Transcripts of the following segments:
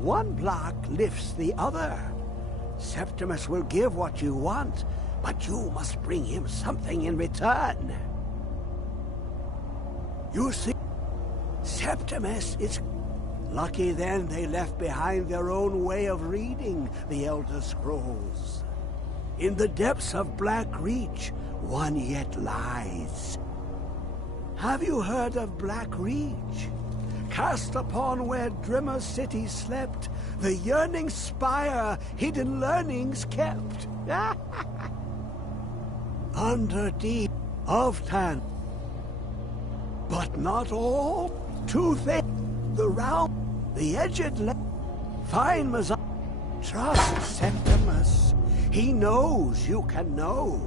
One block lifts the other. Septimus will give what you want, but you must bring him something in return. You see, Septimus is... Lucky then they left behind their own way of reading the Elder Scrolls. In the depths of Black Reach, one yet lies. Have you heard of Black Reach? Cast upon where Drimmer City slept, the yearning spire hidden learnings kept. Under deep of Tan. But not all. Too thick. The round, the edged fine Mazar. Trust Septimus. He knows you can know.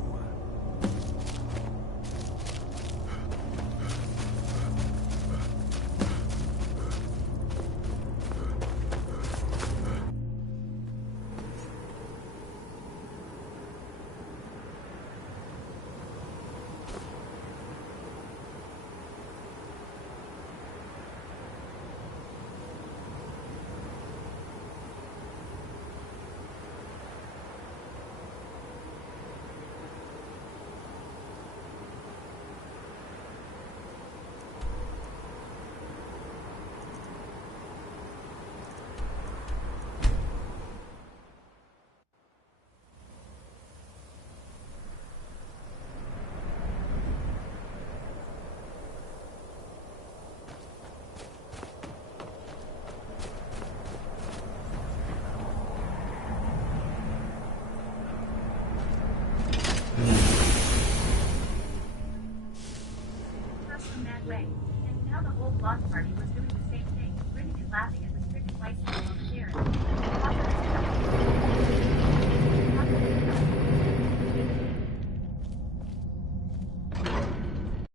Way. And now the whole block party was doing the same thing, grinning and laughing at the stricken license on the terrace.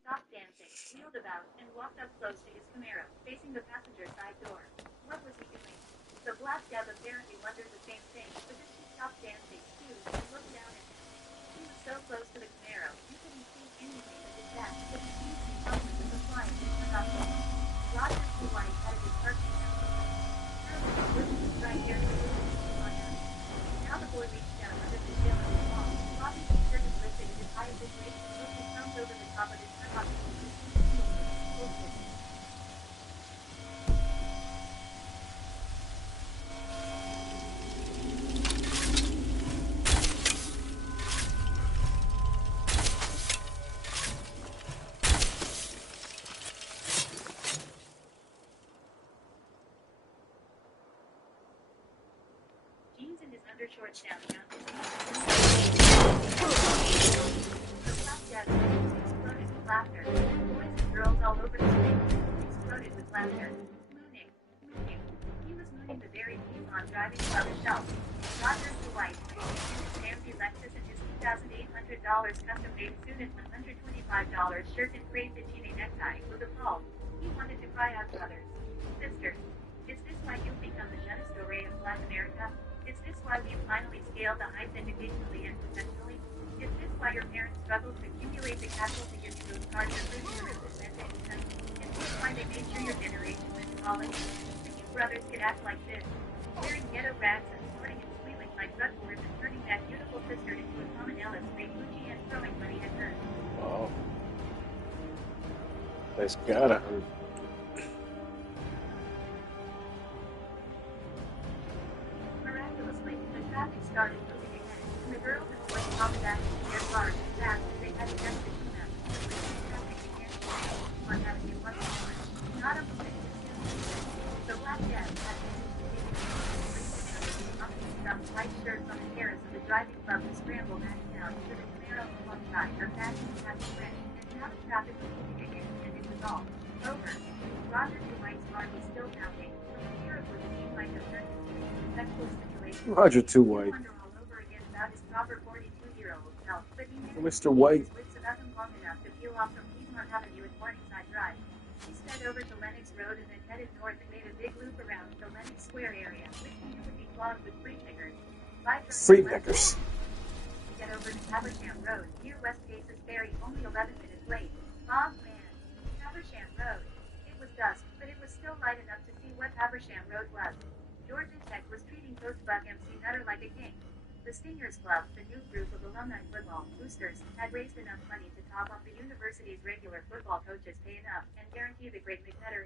Stopped dancing, wheeled about, and walked up close to his Camaro, facing the passenger side door. What was he doing? The Black Death apparently wondered the same thing, but then she stopped dancing, too, and looked down at him. He was so close to the Camaro, you couldn't see anything but his back, but he seemed to be helping with the flying in production. Roger Blue White had a departure now. Surely the was right here to on him. Now the boy reached down under the tail of his wall. Bobby's shirt was lifted in his high situation, looked his thumbs over the top of his turn. Jeans and his undershorts down his The Black Death exploded with laughter. Boys and girls all over the stage exploded with laughter. Mooning. He was mooning the very Piedmont driving above the shelf. Roger Blue White, in his fancy Lexus and his $2,800 custom-made suit and $125 shirt and framed Chine necktie, was appalled. He wanted to cry out to others. Sister, is this why you've become the jeunesse doré of Black America? Is this why we've finally scaled the heights educationally and professionally? Is this why your parents struggled to accumulate the capital to give you those cars and live your business income? Is this why they made sure your generation went to college? And you brothers could act like this, wearing ghetto rags and snorting and squealing like drugboards and turning that beautiful sister into a common Alice made Gucci and throwing money at her. Wow. That's gotta hurt. Miraculously, the traffic started moving again, and the girls and boys popped back into their cars as fast as they had steps between them. Traffic began to move on Avenue once more. Not a moment too soon. The Black Death had some white shirts on the terrace of the driving club to scramble back down to the Camaro alongside her fashion happy friend, and now the traffic was moving again, and it was all over. Roger Blue White's heart was still pounding, from the fear of what seemed like a certain sexual stimulation. Roger Too White. All over again about his proper 42-year-old self, but he knew Mr. White. his wits about him long enough to peel off from Piedmont Avenue at Morningside Drive. He sped over to Lenox Road and then headed north and made a big loop around the Lenox Square area, which he knew would be clogged with free pickers. Free pickers. To get over to Habersham Road, near West Case's Ferry, only 11 minutes late. Oh man, Habersham Road. It was dusk, but it was still light enough to see what Habersham Road was. Georgia Tech was treating Coach Buck MC Nutter like a king. The Stingers Club, the new group of alumni football boosters, had raised enough money to top off the university's regular football coaches' pay enough and guarantee the great McNutter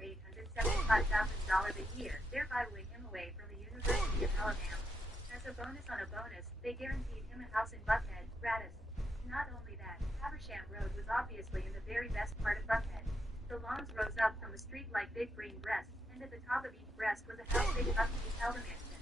$875,000 a year, thereby wooing him away from the University of Alabama. As a bonus on a bonus, they guaranteed him a house in Buckhead, Gratis. Not only that, Haversham Road was obviously in the very best part of Buckhead. The lawns rose up from the street like big green breasts, and at the top of each breast was a house big enough to be held a mansion.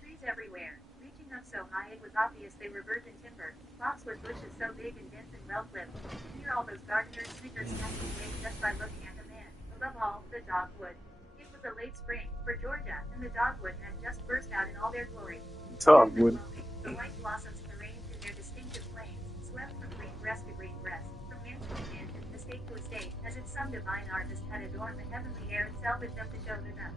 Trees everywhere, reaching up so high it was obvious they were virgin timber, boxwood bushes so big and dense and well clipped. You could hear all those gardeners snicker snapping away just by looking at the man. Above all, the dogwood. It was a late spring for Georgia, and the dogwood had just burst out in all their glory. Dogwood. The white blossoms arranged in their distinctive flames, swept from green breast to green breast, from mansion to mansion, estate to estate, as if some divine artist had adorned the heavenly air and salvaged them to show them up.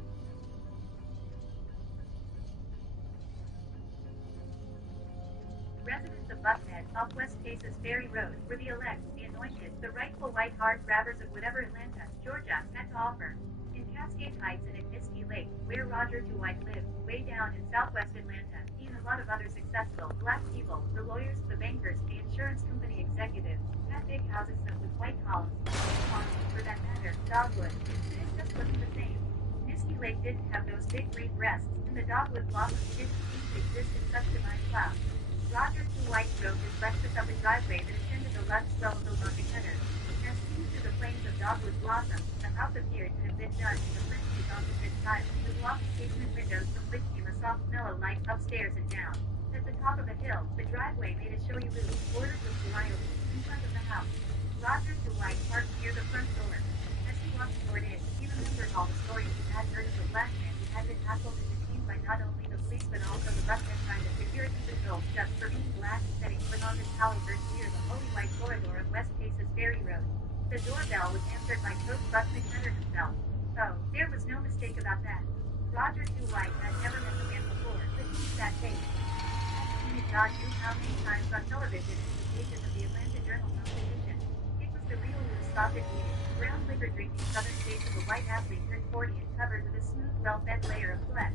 Residents of Buckhead, off West Case's Ferry Road, were the elect, the anointed, the rightful white hard grabbers of whatever Atlanta, Georgia, had to offer. In Cascade Heights and at Misty Lake, where Roger Dwight lived, way down in southwest Atlanta, he and a lot of other successful black people, the lawyers, the bankers, the insurance company executives, had big houses set with white columns, for that matter, dogwood. It just wasn't the same. Misty Lake didn't have those big green breasts, and the dogwood blossoms didn't seem to exist in such divine clouds. Roger Dwight drove his Lexus up a driveway that ascended the left swell of the London Cutter. As seen through the flames of dogwood blossoms, the house appeared to have been done in the French opposite style, with lofty casement windows from which came a soft mellow light upstairs and down. At the top of a hill, the driveway made a showy loop, bordered with royalty, in front of the house. Roger Dwight parked near the front door. As he walked toward it, he remembered all the stories he had heard of the black man who had been hassled and detained by not only the police but also the Buckhead Private Security Patrol just for being black and setting foot on his palaver near the holy white corridor of West Case's Ferry Road. The doorbell was answered by Coach Buck McNutter himself. Oh, there was no mistake about that. Roger Dwight had never met the man before, but he knew that face. God knew how many times on television and in the pages of the Atlanta Journal-Constitution. It was the real loose sausage eating, brown liquor drinking southern face of a white athlete turned 40 and covered with a smooth, well-fed layer of flesh.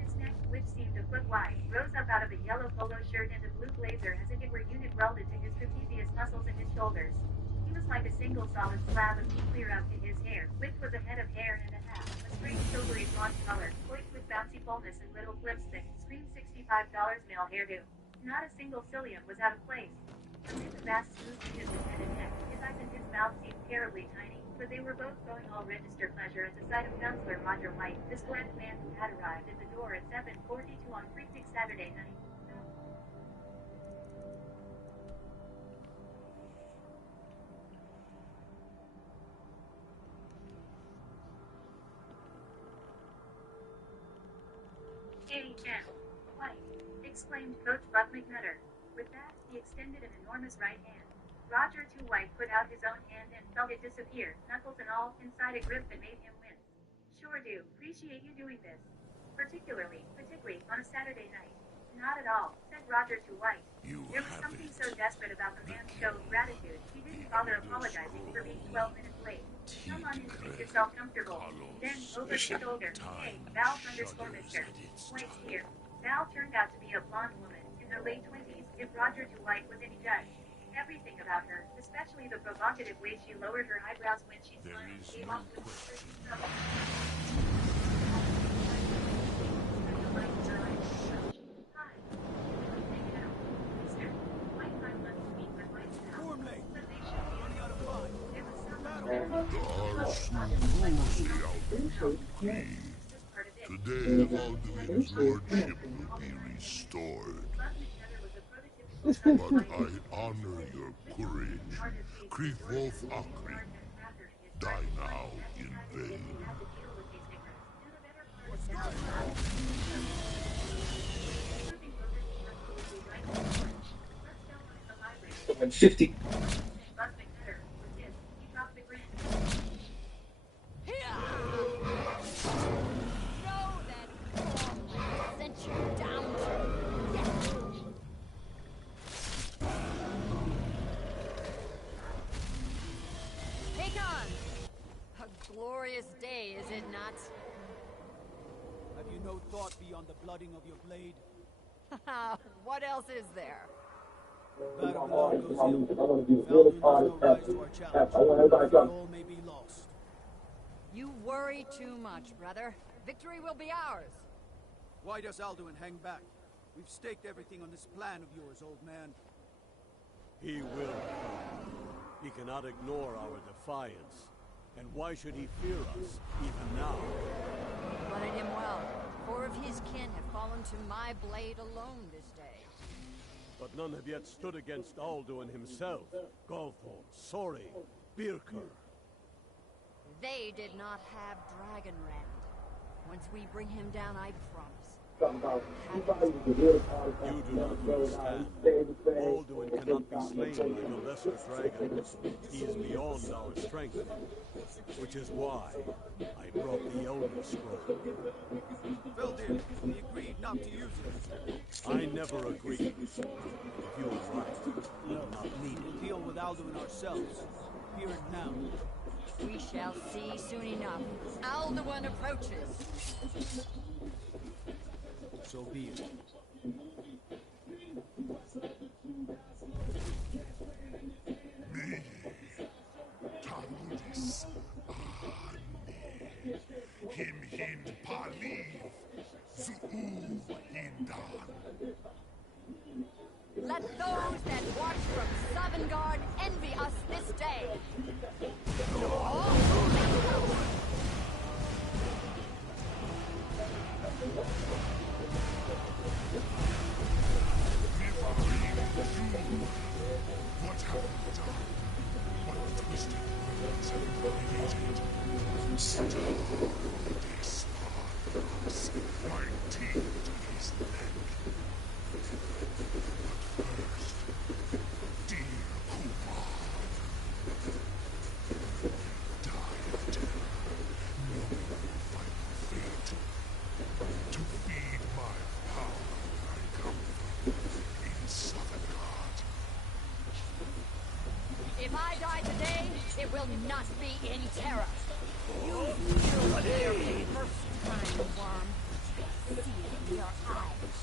His neck, which seemed a foot wide, rose up out of a yellow polo shirt and a blue blazer as if it were unit welded to his trapezius muscles and his shoulders. He was like a single solid slab of meat clear up to his hair, which was a head of hair and a half, a strange silvery blonde color, poised with bouncy fullness and little lipstick, screamed $65 male hairdo. Not a single cilium was out of place. Amid the vast smoothness of his head and neck, his eyes and his mouth seemed terribly tiny, but they were both going all register pleasure at the sight of Counselor Roger White, this black man who had arrived at the door at 7:42 on freaking Saturday night. A.M. White, exclaimed Coach Buck McNutter. With that, he extended an enormous right hand. Roger T. White put out his own hand and felt it disappear, knuckles and all, inside a grip that made him wince. Sure do. Appreciate you doing this. Particularly on a Saturday night. Not at all, said Roger to White. There was something so desperate about the man's show of gratitude, he didn't bother apologizing for being 12 minutes late. Come on in and make yourself comfortable. Then, over his shoulder, hey, Val _ Mister. White's here. Val turned out to be a blonde woman, in her late 20s, if Roger to White was any judge. Everything about her, especially the provocative way she lowered her eyebrows when she smiled, came off with trouble. Today, Baldwin's lordship will be restored. But I honor your courage. Creek Wolf Akri. Die now in vain. I'm 50. Glorious day, is it not? Have you no thought beyond the blooding of your blade? What else is there? Battle belong goes in. Falcon does no rise to our challenge. All may be lost. You worry too much, brother. Victory will be ours. Why does Alduin hang back? We've staked everything on this plan of yours, old man. He will come. He cannot ignore our defiance. And why should he fear us, even now? Blooded him well. 4 of his kin have fallen to my blade alone this day. But none have yet stood against Alduin himself. Galthorn, Sori, Birker. They did not have Dragonrand. Once we bring him down, I promise. You do not understand. Alduin cannot be slain like a lesser dragon. He is beyond our strength. Which is why I brought the Elder Scroll. Veldir, we agreed not to use it. I never agreed. If you are right, we will not need it. We'll deal with Alduin ourselves. Here and now. We shall see soon enough. Alduin approaches. So be it. Me, Tarudis, Ani, Him Hind Paliv, Zuu Hindan. Let those that watch from Sovngarde envy us this day. What have we done? What twisted words have we created? Stone this us, my teeth to his neck. But first, dear Kuban, die of terror, knowing your final fate. To feed my power I come in Sovngarde. If I die today, it will not be in terror. You will hear me first time, worm. See it in your eyes.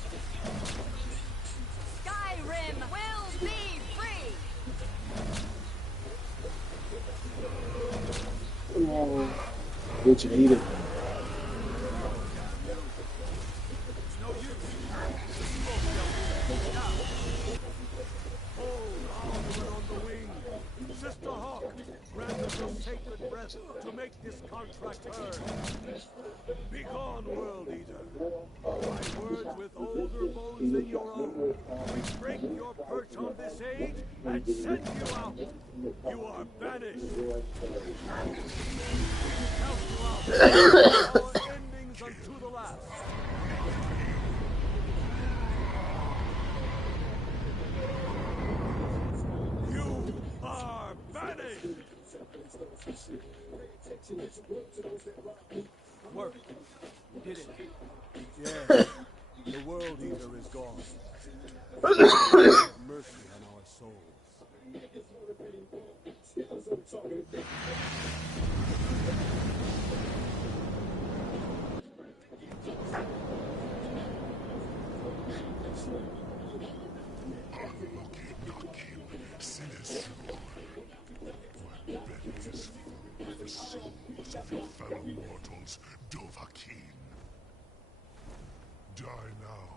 Skyrim will be free! Bitch, I eat it. Sister Hawk, grant us your sacred breath to make this contract heard. Begone, World Eater. My words with older bones than your own. We break your perch on this age and send you out. You are banished. Count you out. Our endings unto the last. You are banished! Work. You did it. Yes, the World Eater is gone. Have mercy on our souls. Unlucky Nakim, Sinistru. What bed is full of the souls of your fellow mortals, Dovahkiin. Die now.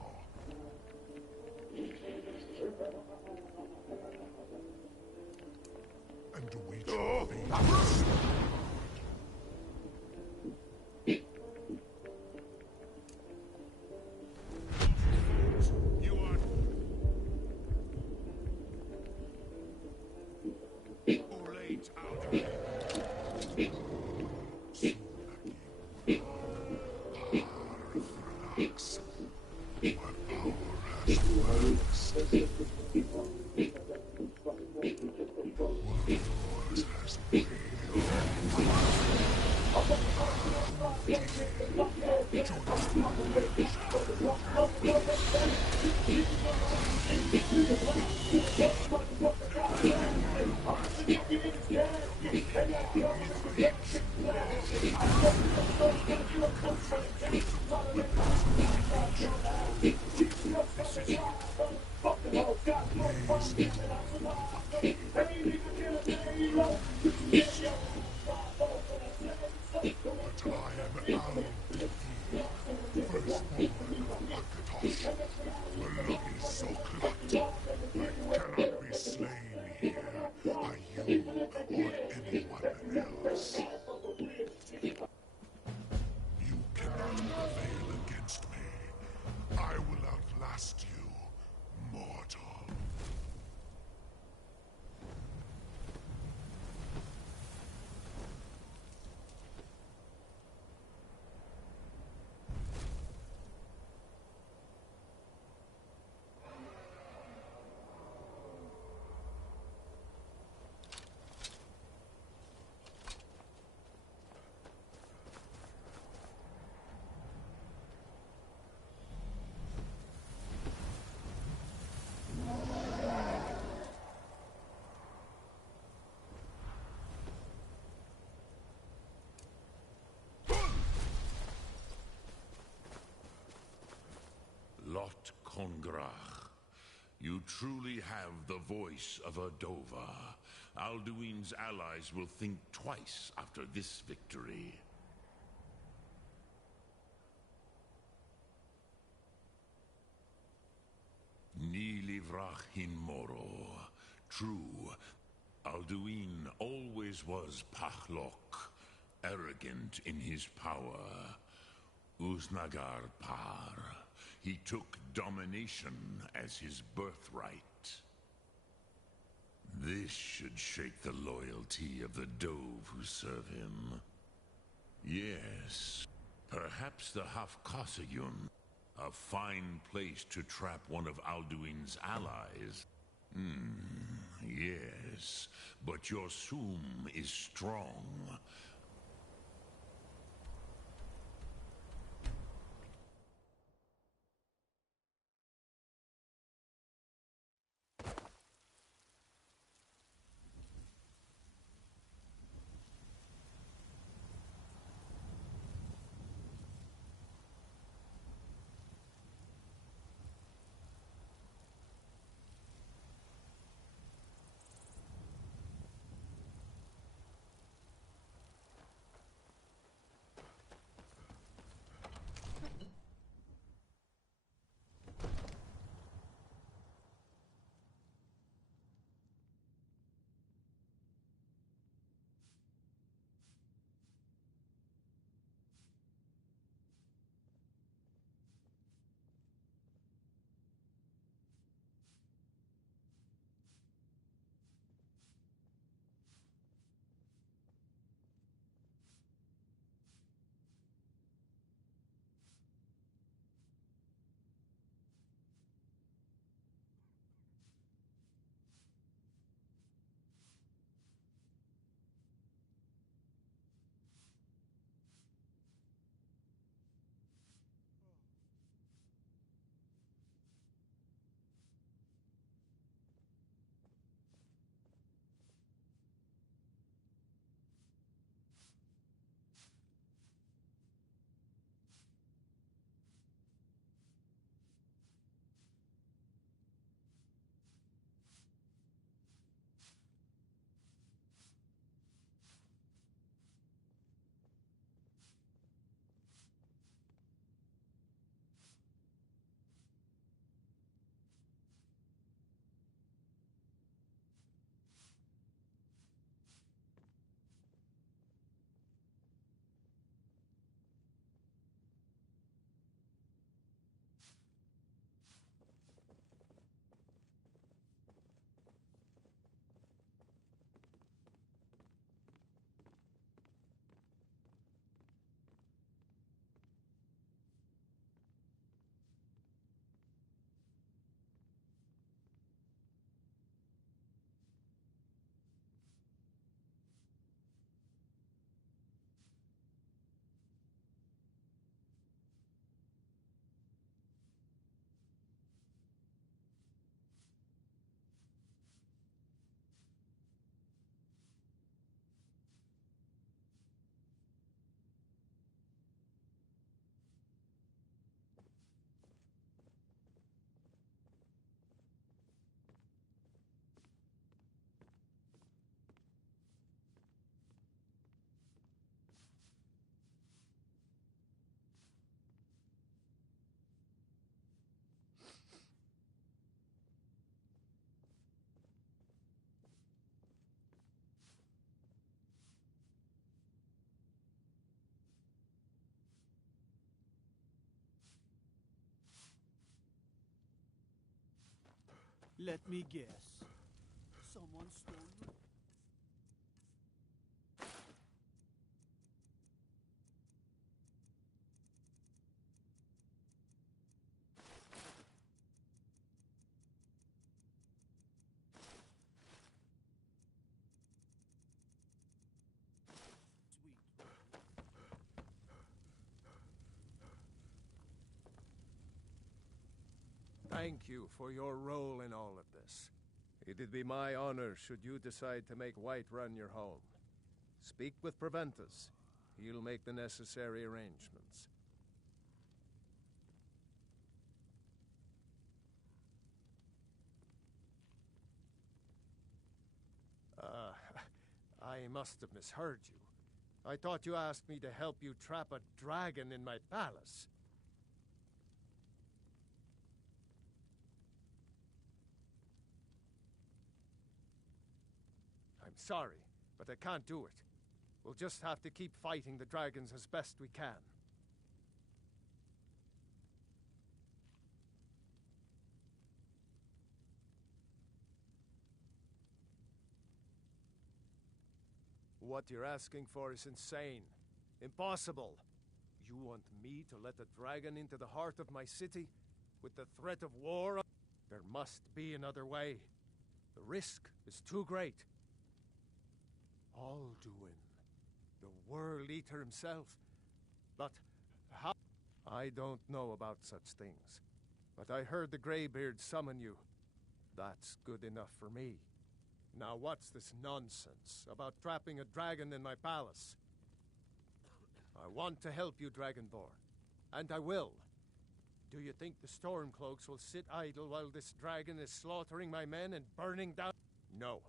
And await your fate. You are too late, Alduin. Relax. My power has wax. One of yours has been. But I am Al-Din, firstborn of Arkatos, the lucky Zoklat. I cannot be slain here by you or anyone else. You cannot prevail against me. I will outlast you, mortal. Lot Kongrach, you truly have the voice of a Dova. Alduin's allies will think twice after this victory. Ni livrach hin moro. True, Alduin always was Pachlok, arrogant in his power. Uznagar Par. He took domination as his birthright. This should shake the loyalty of the Dove who serve him. Yes, perhaps the Hafkasayun, a fine place to trap one of Alduin's allies. Yes, but your Sum is strong. Let me guess. Someone stole your... Sweet. Thank you for your role in all of this. It'd be my honor should you decide to make Whiterun your home. Speak with Preventus. He'll make the necessary arrangements. I must have misheard you. I thought you asked me to help you trap a dragon in my palace. I'm sorry, but I can't do it. We'll just have to keep fighting the dragons as best we can. What you're asking for is insane. Impossible. You want me to let a dragon into the heart of my city with the threat of war? There must be another way. The risk is too great. Alduin, the World Eater himself. But how? I don't know about such things. But I heard the Greybeard summon you. That's good enough for me. Now what's this nonsense about trapping a dragon in my palace? I want to help you, Dragonborn. And I will. Do you think the Stormcloaks will sit idle while this dragon is slaughtering my men and burning down? No.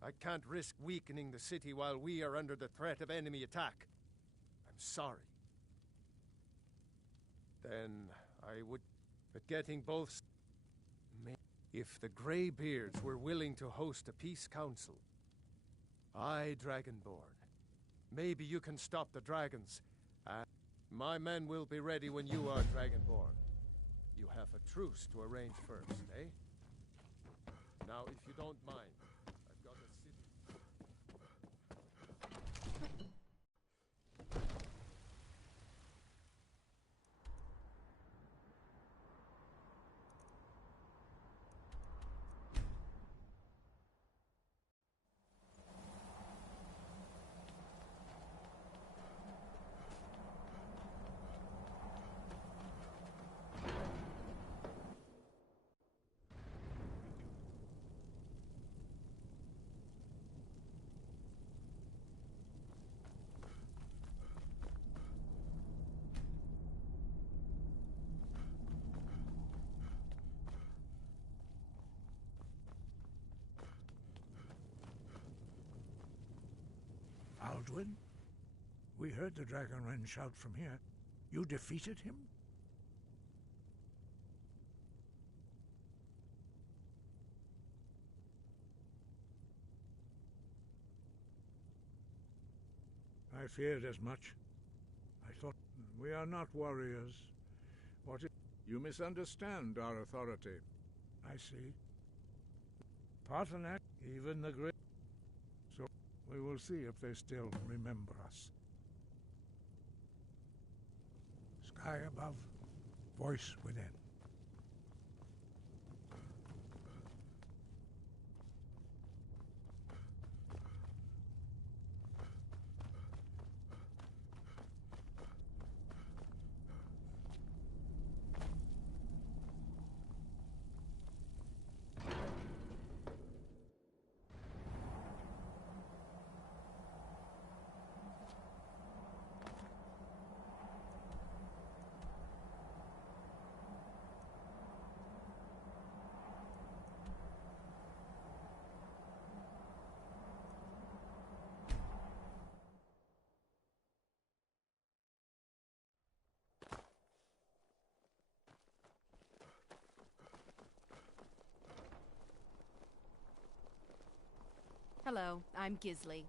I can't risk weakening the city while we are under the threat of enemy attack. I'm sorry. Then I would... But getting both... If the Greybeards were willing to host a peace council... Aye, Dragonborn. Maybe you can stop the dragons. My men will be ready when you are, Dragonborn. You have a truce to arrange first, eh? Now, if you don't mind, I've got a city... Alduin? We heard the Dragonren shout from here. You defeated him? I feared as much. I thought we are not warriors. What is... You misunderstand our authority. I see. Parthenac, even the great... So we will see if they still remember us. Sky above, voice within. Hello, I'm Gisli,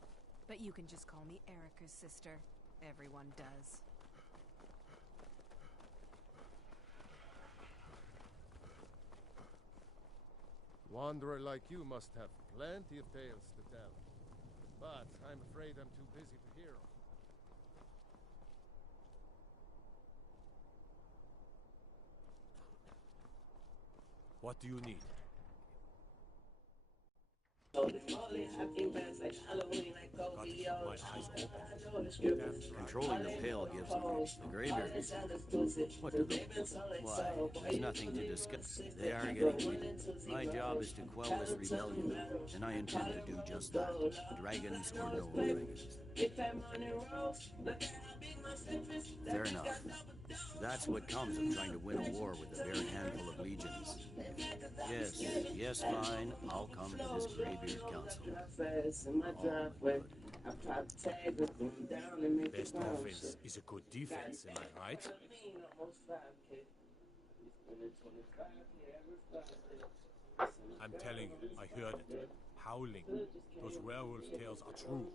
but you can just call me Erica's sister. Everyone does. wanderer like you must have plenty of tales to tell. But I'm afraid I'm too busy to hear 'em. What do you need? Got my eyes open. Controlling the pale gives them the graybeards. What do they? Why, there's nothing to discuss. They are getting weak. My job is to quell this rebellion, and I intend to do just that. Dragons or no dragons. Fair enough. That's what comes of trying to win a war with a bare handful of legions. Yes, fine. I'll come to this graybeard council. Oh, good. Best offense is a good defense, am I right? I'm telling you, I heard it. Howling. Those werewolf tales are true.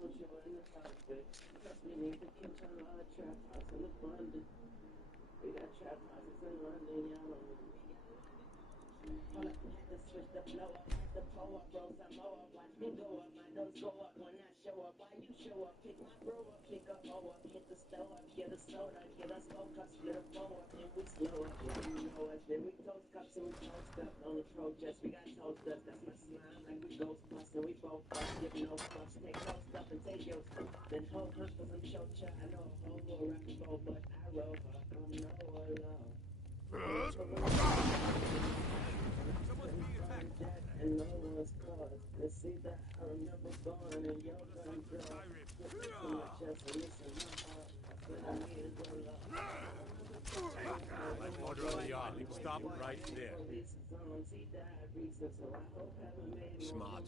Like order of the Army. Stop right there. Smart.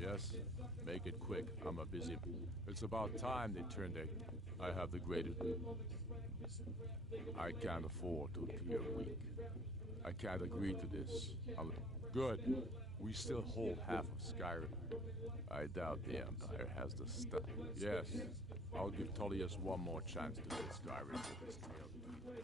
Yes, make it quick. I'm a busy... It's about time they turned their... I have the greatest... I can't afford to appear weak. I can't agree to this. Good. We still hold half of Skyrim. I doubt the Empire has the stuff. Yes, I'll give Tullius one more chance to get Skyrim with his tail today.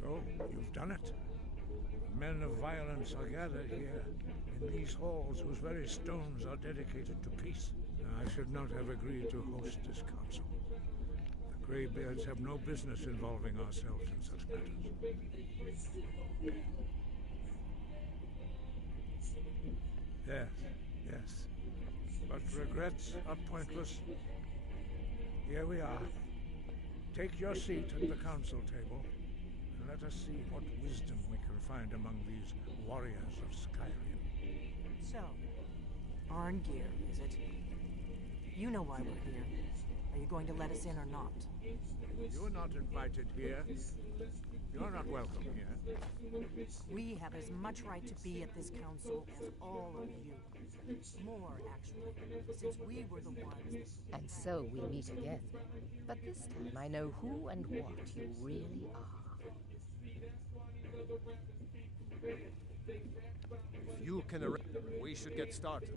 So, you've done it. Men of violence are gathered here, in these halls whose very stones are dedicated to peace. I should not have agreed to host this council. The Greybeards have no business involving ourselves in such matters. Yes. But regrets are pointless. Here we are. Take your seat at the council table, and let us see what wisdom we can find among these warriors of Skyrim. So, Arngir, is it? You know why we're here. Are you going to let us in or not? You're not invited here. You're not welcome here. We have as much right to be at this council as all of you. More, actually, since we were the ones that... And so we meet again. But this time I know who and what you really are. If you can arrange, we should get started.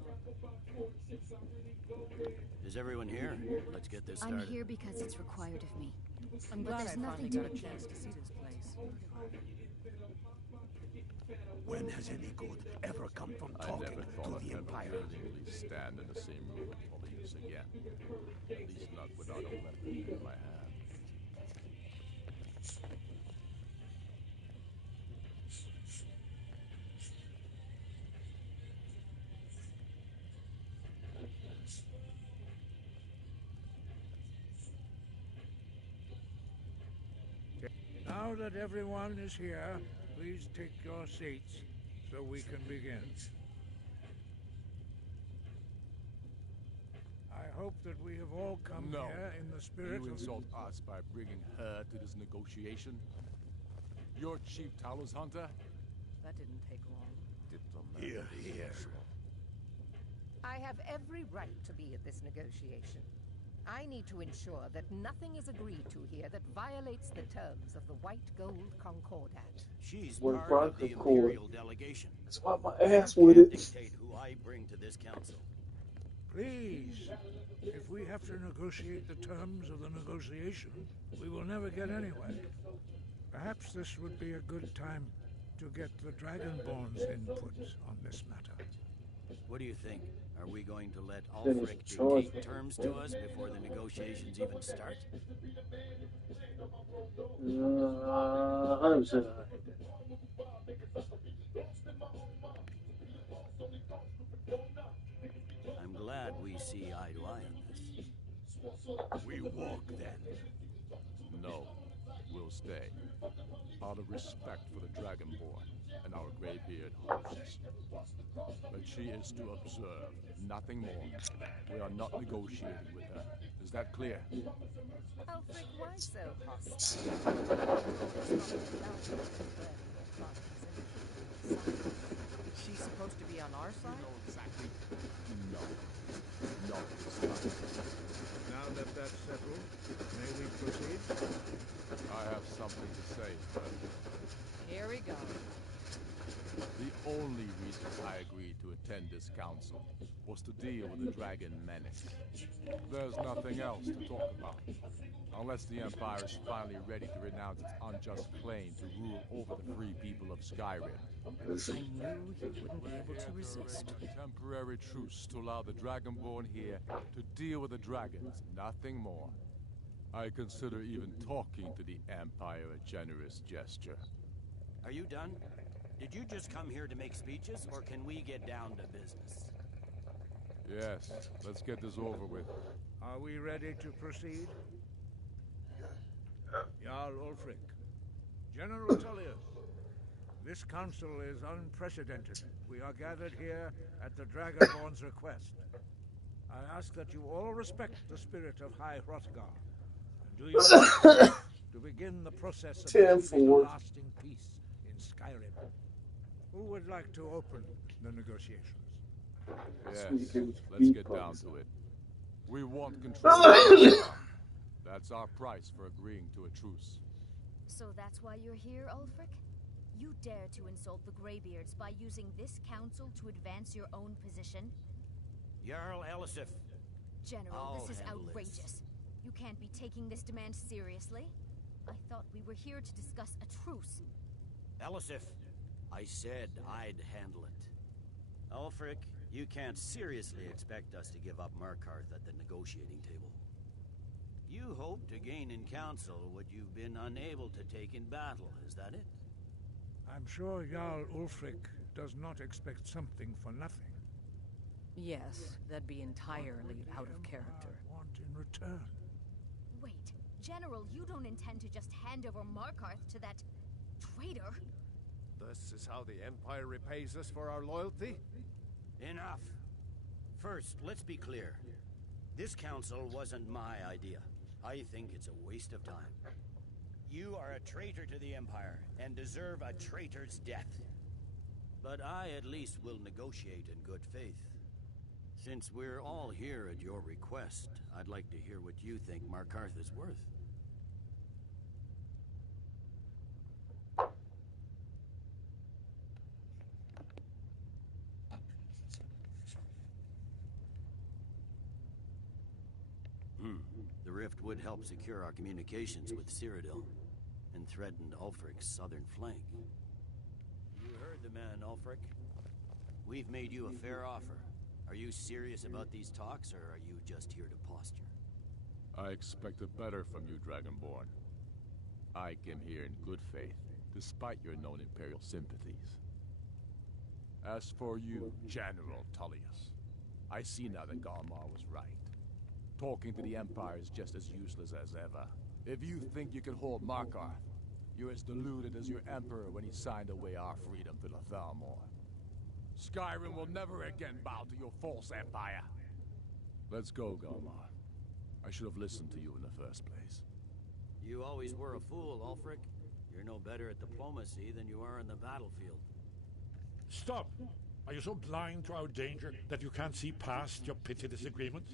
Is everyone here? Let's get this started. I'm here because it's required of me. I'm But glad there's I nothing finally to got a accuse. chance to see this place. When has any good ever come from I talking never thought to the I'd Empire? ever willingly stand in the same room with police again. At least not without a weapon in my hand. Now that everyone is here, please take your seats so we can begin. I hope that we have all come No. here in the spirit You of... insult us by bringing her to this negotiation? You're Chief Talos Hunter? That didn't take long. Here, here. I have every right to be at this negotiation. I need to ensure that nothing is agreed to here that violates the terms of the White Gold Concordat. She's When part of the Bronco called. Imperial delegation. That's why my You ass with can't it. dictate who I bring to this council. Please, if we have to negotiate the terms of the negotiation, we will never get anywhere. Perhaps this would be a good time to get the Dragonborn's input on this matter. What do you think? Are we going to let Then Ulfric it's choice. dictate terms to us before the negotiations even start? 100%. I'm glad we see eye to eye on this. We walk then. No. We'll stay. Out of respect for the Dragonborn and our graybeard hosts. But she is to observe, nothing more. We are not negotiating with her. Is that clear? Alfred, why so hostile? She's supposed to be on our side? Exactly. No. No, it's not. Now that that's settled, may we proceed? I have something to say first. Here we go. The only reason I agreed to attend this council was to deal with the dragon menace. There's nothing else to talk about. Unless the Empire is finally ready to renounce its unjust claim to rule over the free people of Skyrim. I knew he wouldn't be able to resist. Temporary truce to allow the Dragonborn here to deal with the dragons, nothing more. I consider even talking to the Empire a generous gesture. Are you done? Did you just come here to make speeches, or can we get down to business? Yes, let's get this over with. Are we ready to proceed? Jarl Ulfric, General Tullius, this council is unprecedented. We are gathered here at the Dragonborn's request. I ask that you all respect the spirit of High Hrothgar, and do your best to begin the process of achieving a lasting peace in Skyrim. Who would like to open the negotiations? Yes, let's get down to it. We want control of the ground. That's our price for agreeing to a truce. So that's why you're here, Ulfric? You dare to insult the Greybeards by using this council to advance your own position? Jarl Elisif. General, I'll this is handle outrageous. You can't be taking this demand seriously. I thought we were here to discuss a truce. Elisif, I said I'd handle it. Ulfric, you can't seriously expect us to give up Markarth at the negotiating table. You hope to gain in council what you've been unable to take in battle, is that it? I'm sure Jarl Ulfric does not expect something for nothing. Yes, that'd be entirely out of character. Want in return? Wait, General, you don't intend to just hand over Markarth to that traitor? This is how the Empire repays us for our loyalty? Enough. First, let's be clear. This council wasn't my idea. I think it's a waste of time. you are a traitor to the Empire and deserve a traitor's death. But I at least will negotiate in good faith. Since we're all here at your request, I'd like to hear what you think Markarth is worth. The rift would help secure our communications with Cyrodiil and threatened Ulfric's southern flank. You heard the man, Ulfric. We've made you a fair offer. Are you serious about these talks, or are you just here to posture? I expected better from you, Dragonborn. I came here in good faith, despite your known Imperial sympathies. As for you, General Tullius, I see now that Galmar was right. Talking to the Empire is just as useless as ever. If you think you can hold Markarth, you're as deluded as your Emperor when he signed away our freedom to the Thalmor. Skyrim will never again bow to your false empire. Let's go, Galmar. I should have listened to you in the first place. You always were a fool, Ulfric. You're no better at diplomacy than you are in the battlefield. Stop! Are you so blind to our danger that you can't see past your petty disagreements?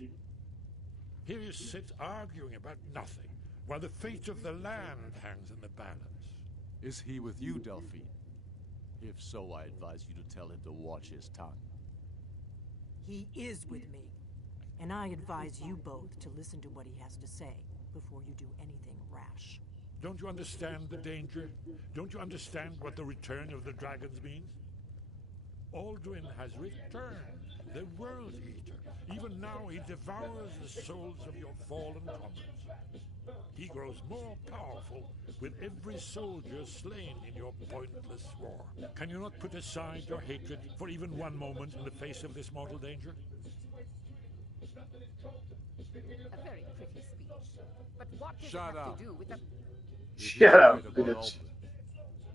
Here you sit arguing about nothing, while the fate of the land hangs in the balance. Is he with you, Delphine? If so, I advise you to tell him to watch his tongue. He is with me, and I advise you both to listen to what he has to say before you do anything rash. Don't you understand the danger? Don't you understand what the return of the dragons means? Alduin has returned, the World Eater. Even now he devours the souls of your fallen comrades. He grows more powerful with every soldier slain in your pointless war. Can you not put aside your hatred for even one moment in the face of this mortal danger? A very pretty speech. But what does Shut it have up. to do with the... Shut up, bitch.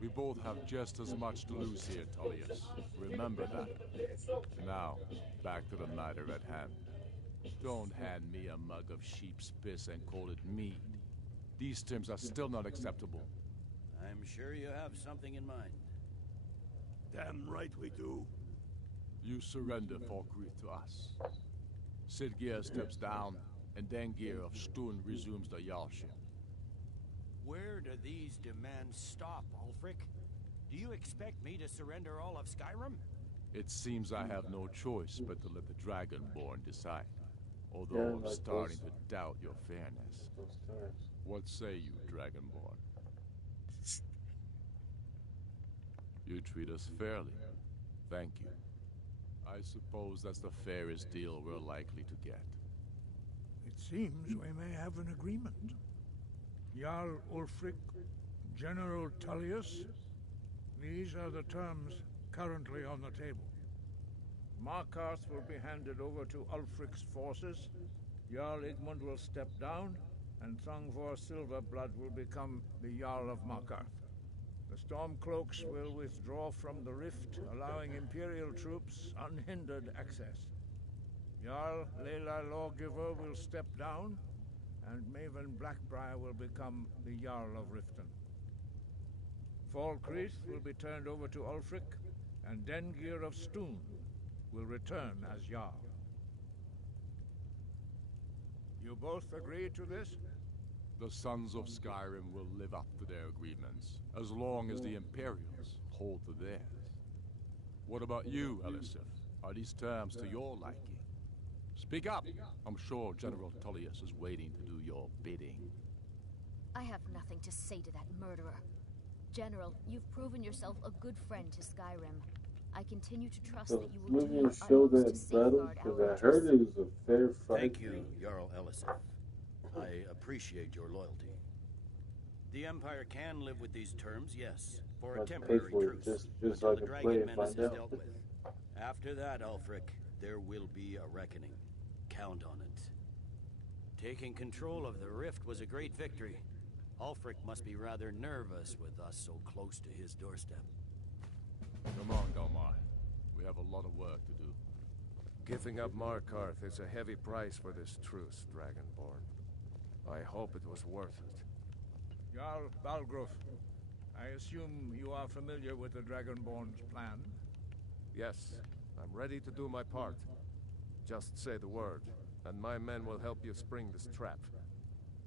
We both have just as much to lose here, Tullius. Remember that. Now, back to the matter at hand. Don't hand me a mug of sheep's piss and call it mead. These terms are still not acceptable. I'm sure you have something in mind. Damn right we do. You surrender Falkreath to us. Sidgeir steps down, and Dengir of Stun resumes the Jarlship. Where do these demands stop, Ulfric? Do you expect me to surrender all of Skyrim? It seems I have no choice but to let the Dragonborn decide. Although I'm starting to doubt your fairness. What say you, Dragonborn? You treat us fairly. Thank you. I suppose that's the fairest deal we're likely to get. It seems we may have an agreement. Jarl Ulfric, General Tullius, these are the terms currently on the table. Markarth will be handed over to Ulfric's forces, Jarl Igmund will step down, and Thongvor Silverblood will become the Jarl of Markarth. The Stormcloaks will withdraw from the rift, allowing Imperial troops unhindered access. Jarl Leila Lawgiver will step down, and Maven Blackbriar will become the Jarl of Riften. Falkreath will be turned over to Ulfric, and Dengir of Stun will return as Jarl. You both agree to this? The Sons of Skyrim will live up to their agreements, as long as the Imperials hold to theirs. What about you, Elisif? Are these terms to your liking? Speak up! I'm sure General Tullius is waiting to do your bidding. I have nothing to say to that murderer. General, you've proven yourself a good friend to Skyrim. I continue to trust that you will do your show utmost that to battle, safeguard because our I heard interests. it was a fair fight. Thank you, Jarl Elisif. I appreciate your loyalty. The Empire can live with these terms, yes, for a Let's pay temporary for it, truce, just until so I the can play Dragon and Menace find is out. dealt with. After that, Ulfric, there will be a reckoning. Count on it. Taking control of the Rift was a great victory. Ulfric must be rather nervous with us so close to his doorstep. Come on, Galmar. We have a lot of work to do. Giving up Markarth is a heavy price for this truce, Dragonborn. I hope it was worth it. Jarl Balgruf, I assume you are familiar with the Dragonborn's plan? Yes, I'm ready to do my part. Just say the word, and my men will help you spring this trap.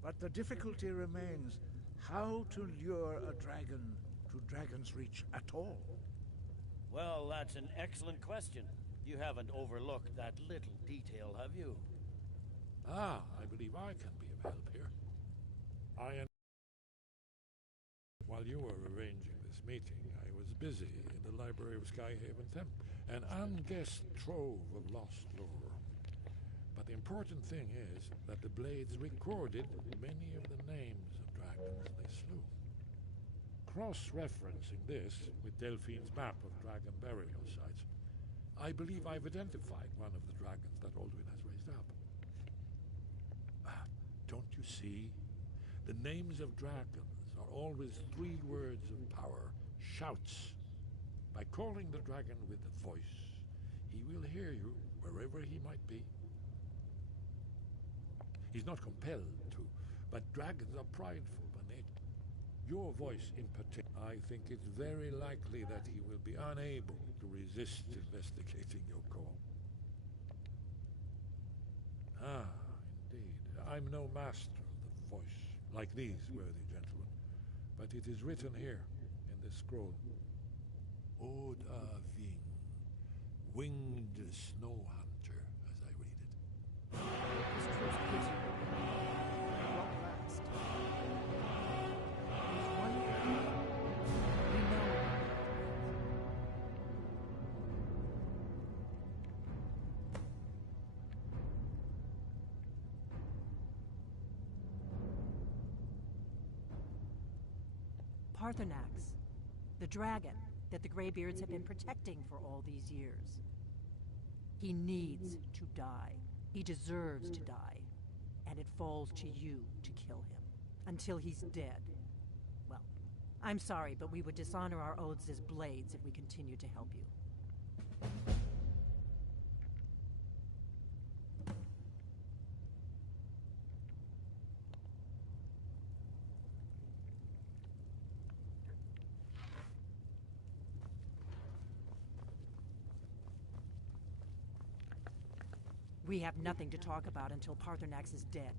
But the difficulty remains how to lure a dragon to Dragon's Reach at all. Well, that's an excellent question. You haven't overlooked that little detail, have you? Ah, I believe I can be of help here. While you were arranging this meeting, I was busy in the library of Skyhaven Temp, an unguessed trove of lost lore. But the important thing is that the blades recorded many of the names of dragons they slew. Cross-referencing this with Delphine's map of dragon burial sites, I believe I've identified one of the dragons that Aldwin has raised up. Don't you see? The names of dragons are always 3 words of power, shouts. By calling the dragon with a voice, he will hear you wherever he might be. He's not compelled to, but dragons are prideful by nature. Your voice in particular, I think it's very likely that he will be unable to resist investigating your call. Ah, indeed. I'm no master of the voice, like these worthy gentlemen, but it is written here in this scroll. Oda Ving, winged snow hunter, as I read it. This truce gives you won't last. There's one thing we know about Parthenax, the dragon that the Greybeards have been protecting for all these years. He needs to die. He deserves to die. And it falls to you to kill him. Until he's dead. Well, I'm sorry, but we would dishonor our oaths as blades if we continued to help you. We have nothing to talk about until Parthenax is dead.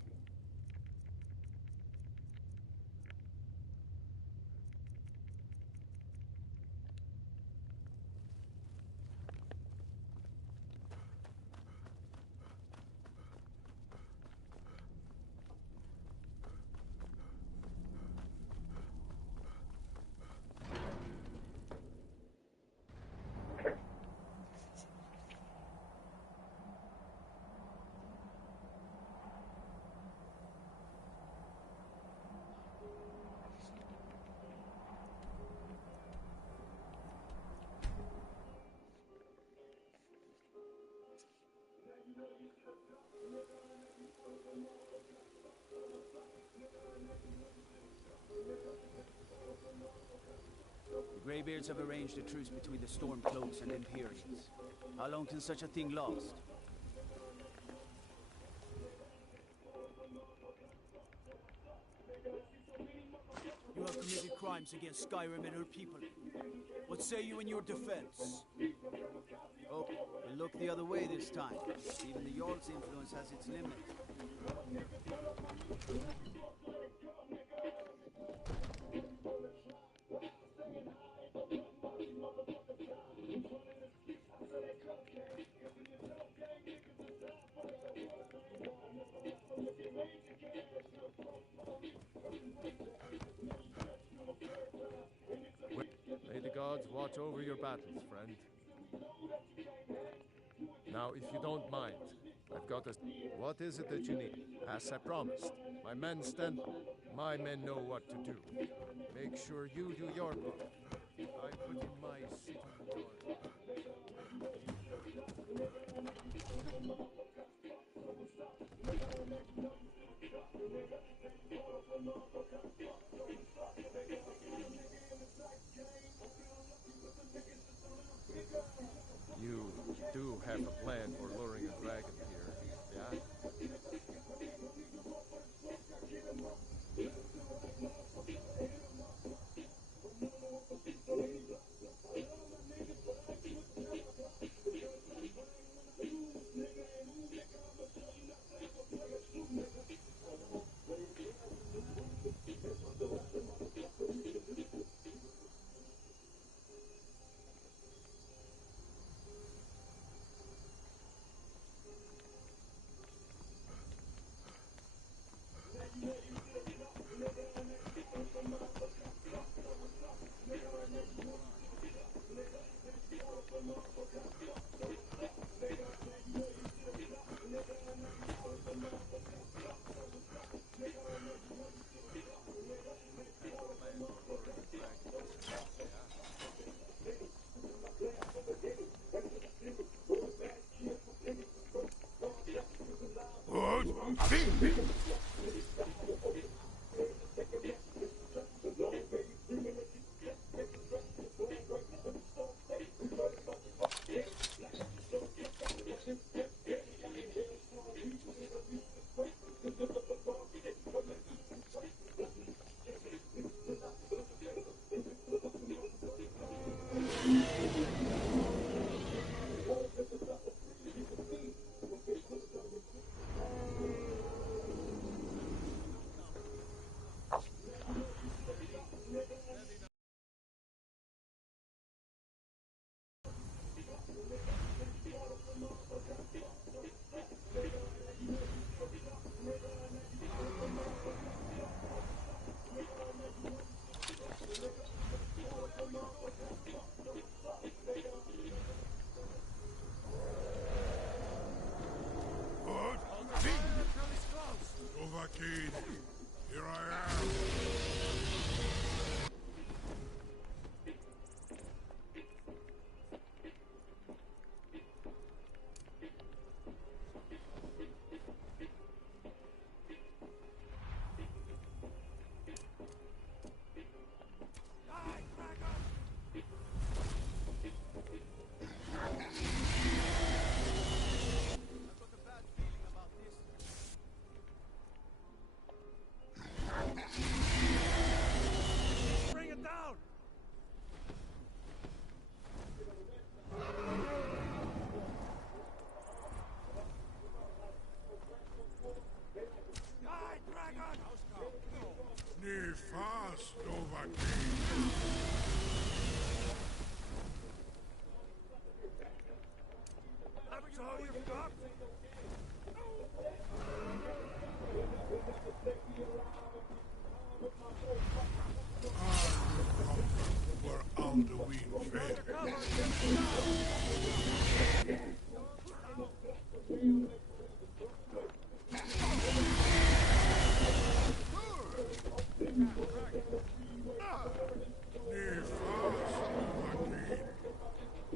The Greybeards have arranged a truce between the Stormcloaks and Empyreans. How long can such a thing last? You have committed crimes against Skyrim and her people. What say you in your defense? Oh, we'll look the other way this time. Even the Jarl's influence has its limits. May the gods watch over your battles, friend. Now, if you don't mind, I've got a... What is it that you need? As I promised, my men stand... My men know what to do. Make sure you do your part. I put in my city to You do have a plan for luring a dragon here, yeah?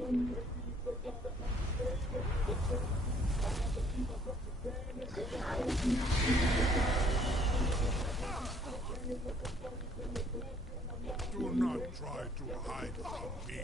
Do not try to hide from me.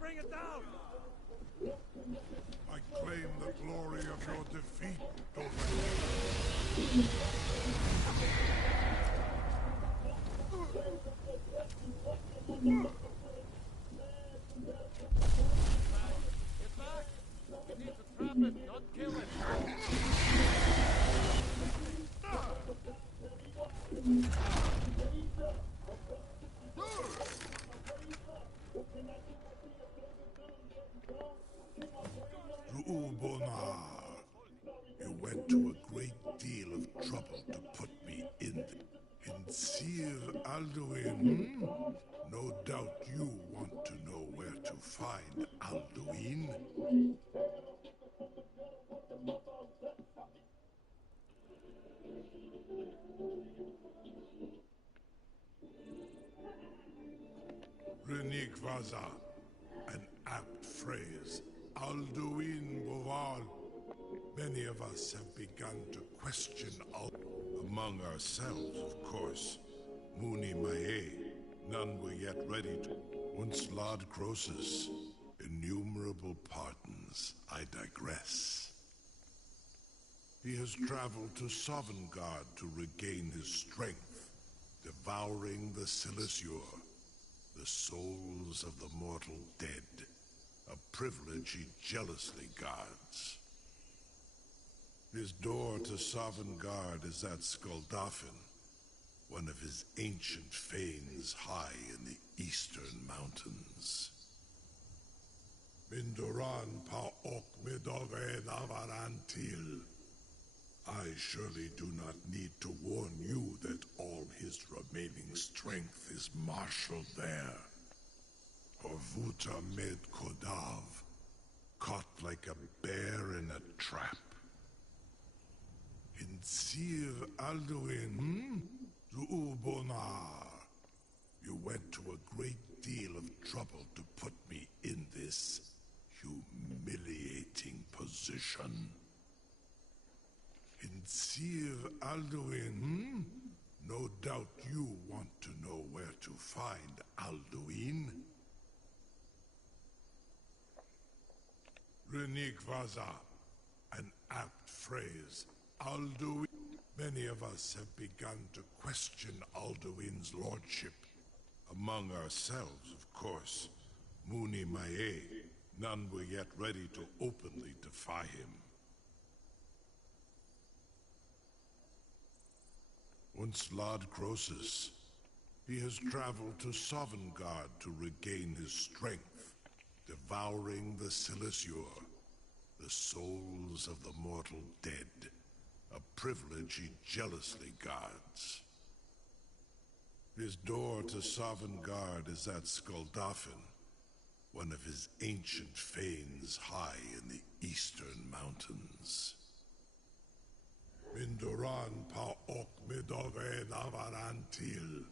Bring it down! I claim the glory of your defeat, Get back! We need to trap it, not kill it! Ru'ubonar, you went to a great deal of trouble to put me in Sir Alduin. No doubt you want to know where to find Alduin. Renikvaza, an apt phrase. Alduin Boval. Many of us have begun to question among ourselves, of course. Muni Mae, none were yet ready to. Unslad Croesus, innumerable pardons, I digress. He has traveled to Sovngarde to regain his strength, devouring the Silesur, the souls of the mortal dead, a privilege he jealously guards. His door to Sovngarde is at Skuldafn, one of his ancient fanes high in the eastern mountains. Mindoran Paok Midoven Avarantil. I surely do not need to warn you that all his remaining strength is marshaled there. Orvuta Med Kodav, caught like a bear in a trap. In Sir Alduin, Ru'ubonar, you went to a great deal of trouble to put me in this humiliating position. In Sir Alduin, no doubt you want to know where to find Alduin. Renikvaza, an apt phrase. Alduin. Many of us have begun to question Alduin's lordship. Among ourselves, of course. Muni Mae, none were yet ready to openly defy him. Unslad Croesus, he has traveled to Sovngarde to regain his strength, devouring the Silesur, the souls of the mortal dead, a privilege he jealously guards. His door to Sovngarde is at Skuldafn, one of his ancient fanes high in the eastern mountains. Mindoran Paok Midoven Avarantil.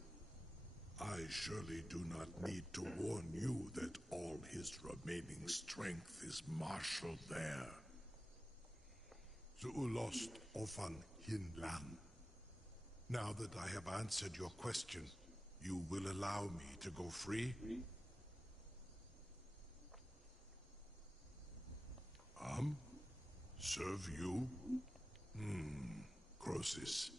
I surely do not need to warn you that all his remaining strength is marshaled there. Zuulost Ofan Hinlan. Now that I have answered your question, you will allow me to go free? Serve you? Croesus.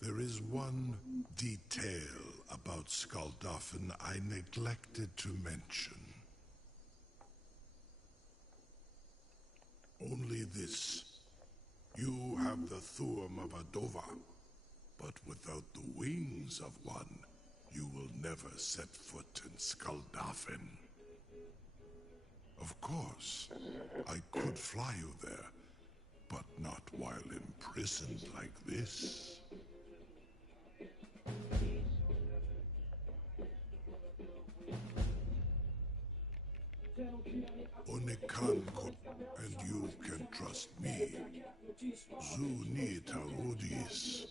There is one detail about Skuldafn I neglected to mention. Only this. You have the Thuum of a Dova, but without the wings of one, you will never set foot in Skuldafn. course. I could fly you there, but not while imprisoned like this. And you can trust me. Zuni Tarudis.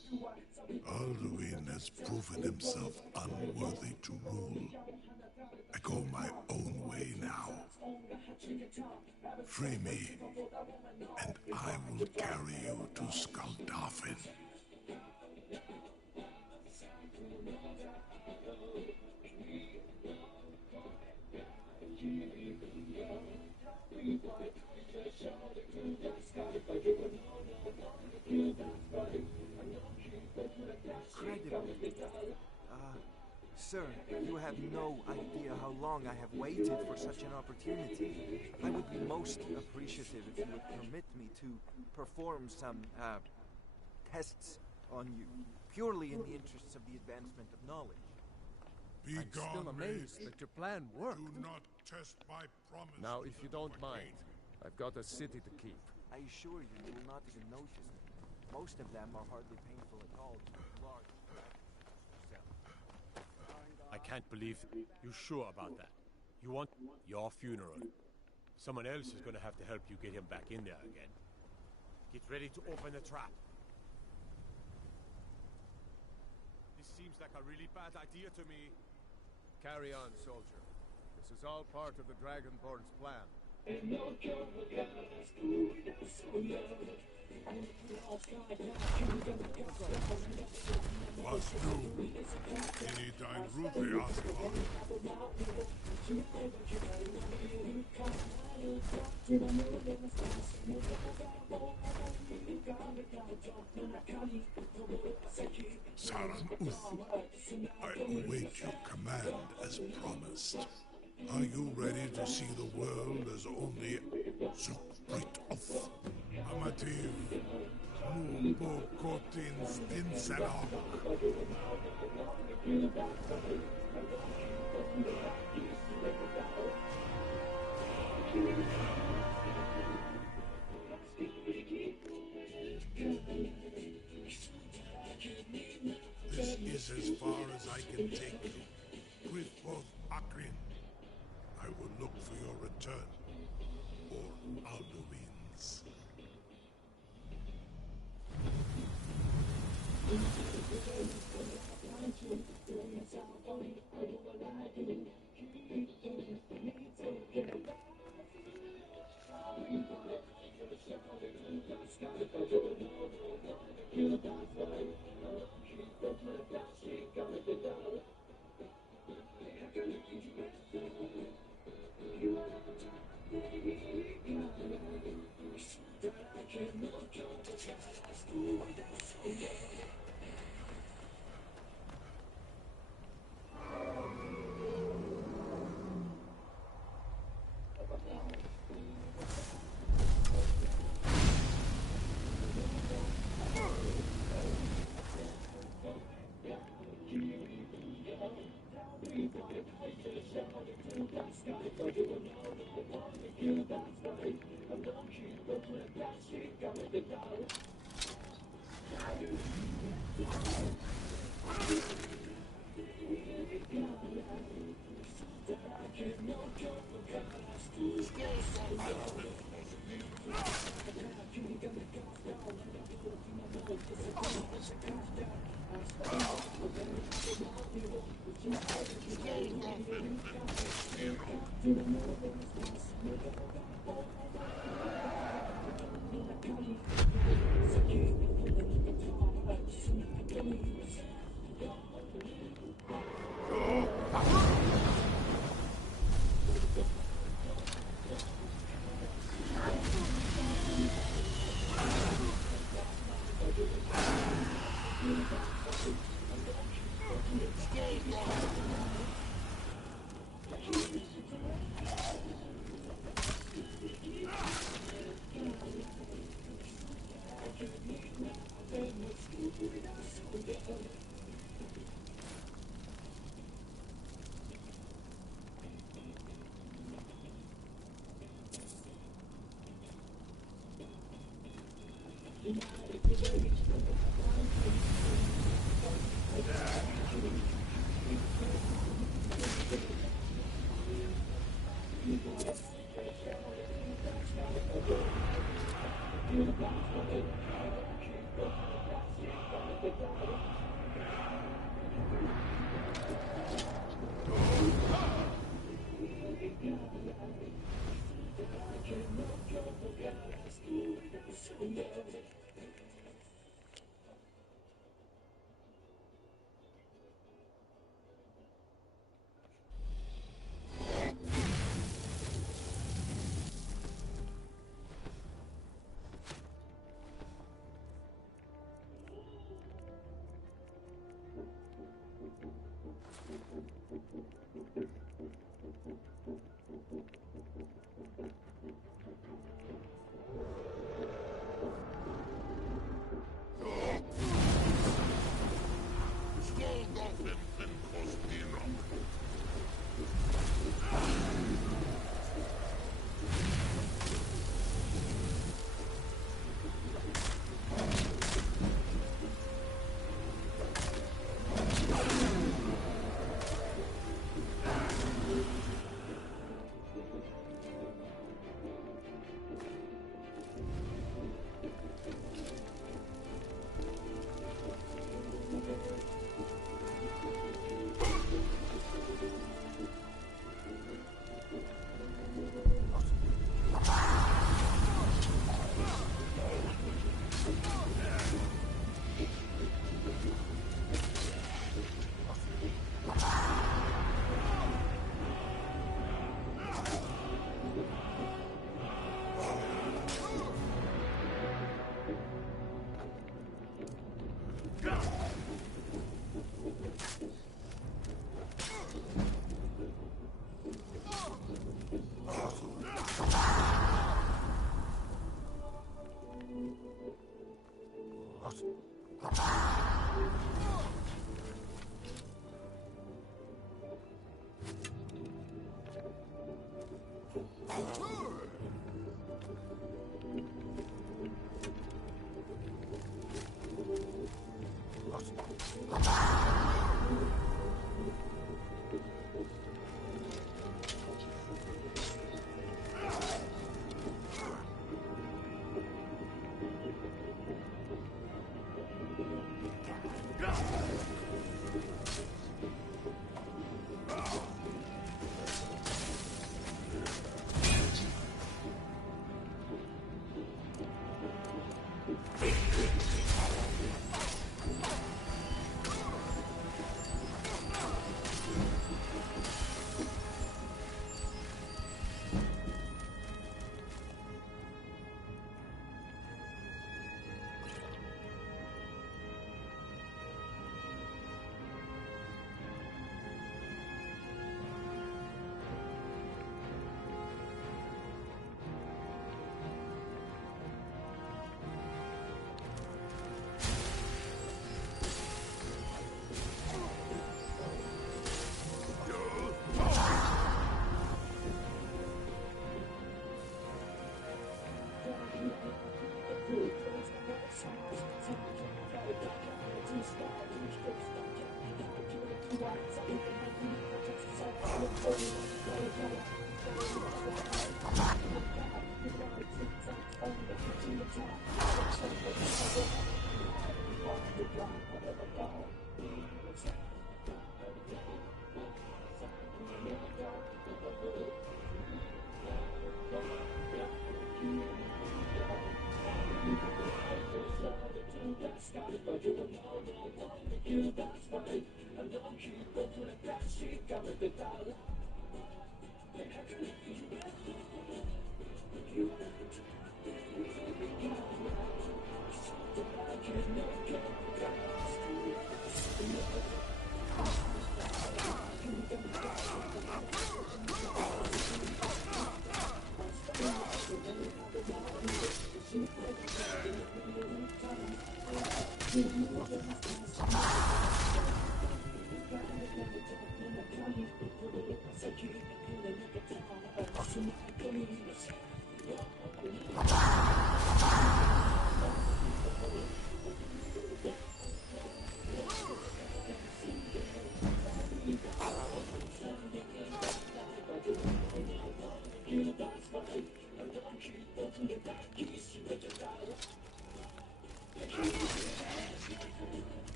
Alduin has proven himself unworthy to rule. I go my own way now. Free me, and I will carry you to Skaldafin. Incredible. Sir, you have no idea how long I have waited for such an opportunity. I would be most appreciative if you would permit me to perform some, tests on you, purely in the interests of the advancement of knowledge. I'm still amazed that your plan worked. Do not test my promise. Now, if you don't mind, I've got a city to keep. I assure you, you will not even notice them. Most of them are hardly painful at all to large. I can't believe you're sure about that. You want your funeral. Someone else is going to have to help you get him back in there again. Get ready to open the trap. This seems like a really bad idea to me. Carry on, soldier. This is all part of the Dragonborn's plan. Was du? Ini dein Rufe Aspa. Saran Uth, I await your command as promised. Are you ready to see the world as only Zukbrit of Amativ Mumbo Kotin Stinselok? This is as far as I can take you. With both Akrin, I will look for your return, or Alduin's.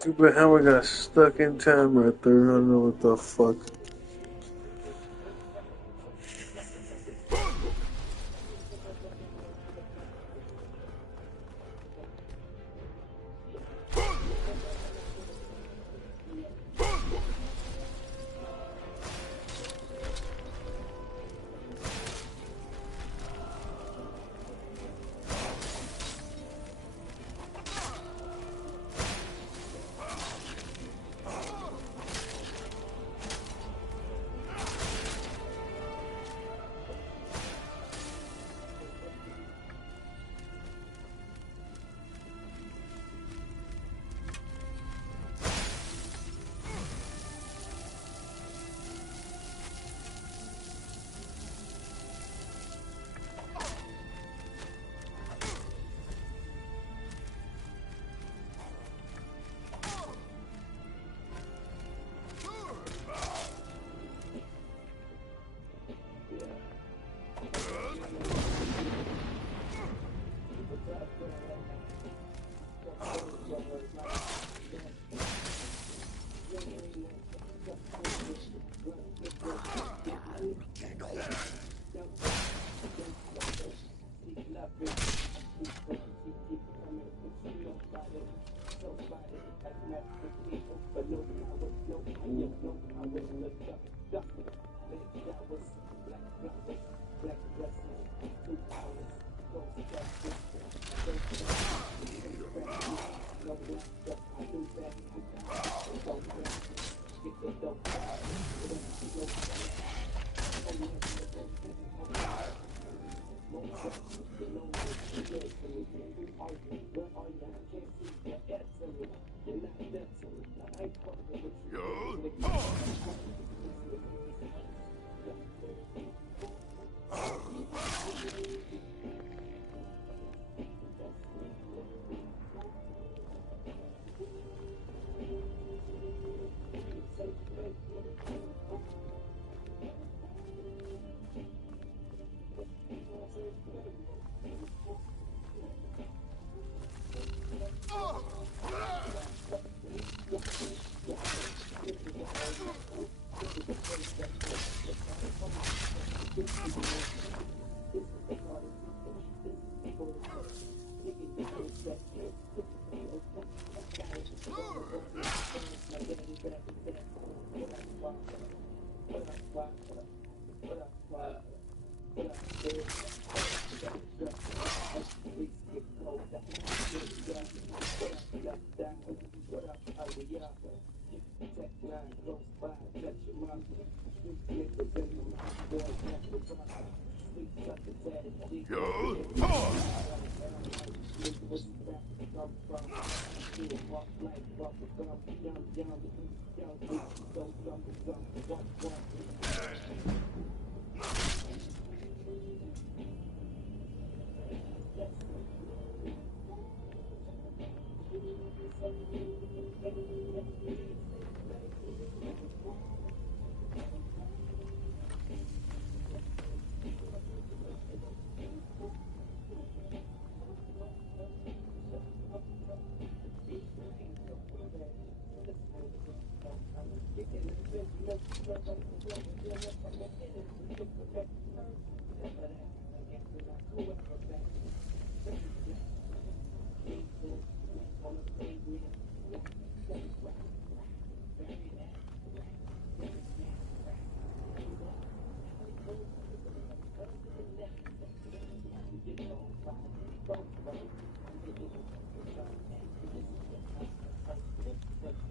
Stupid hammer got stuck in time right there. I don't know what the fuck.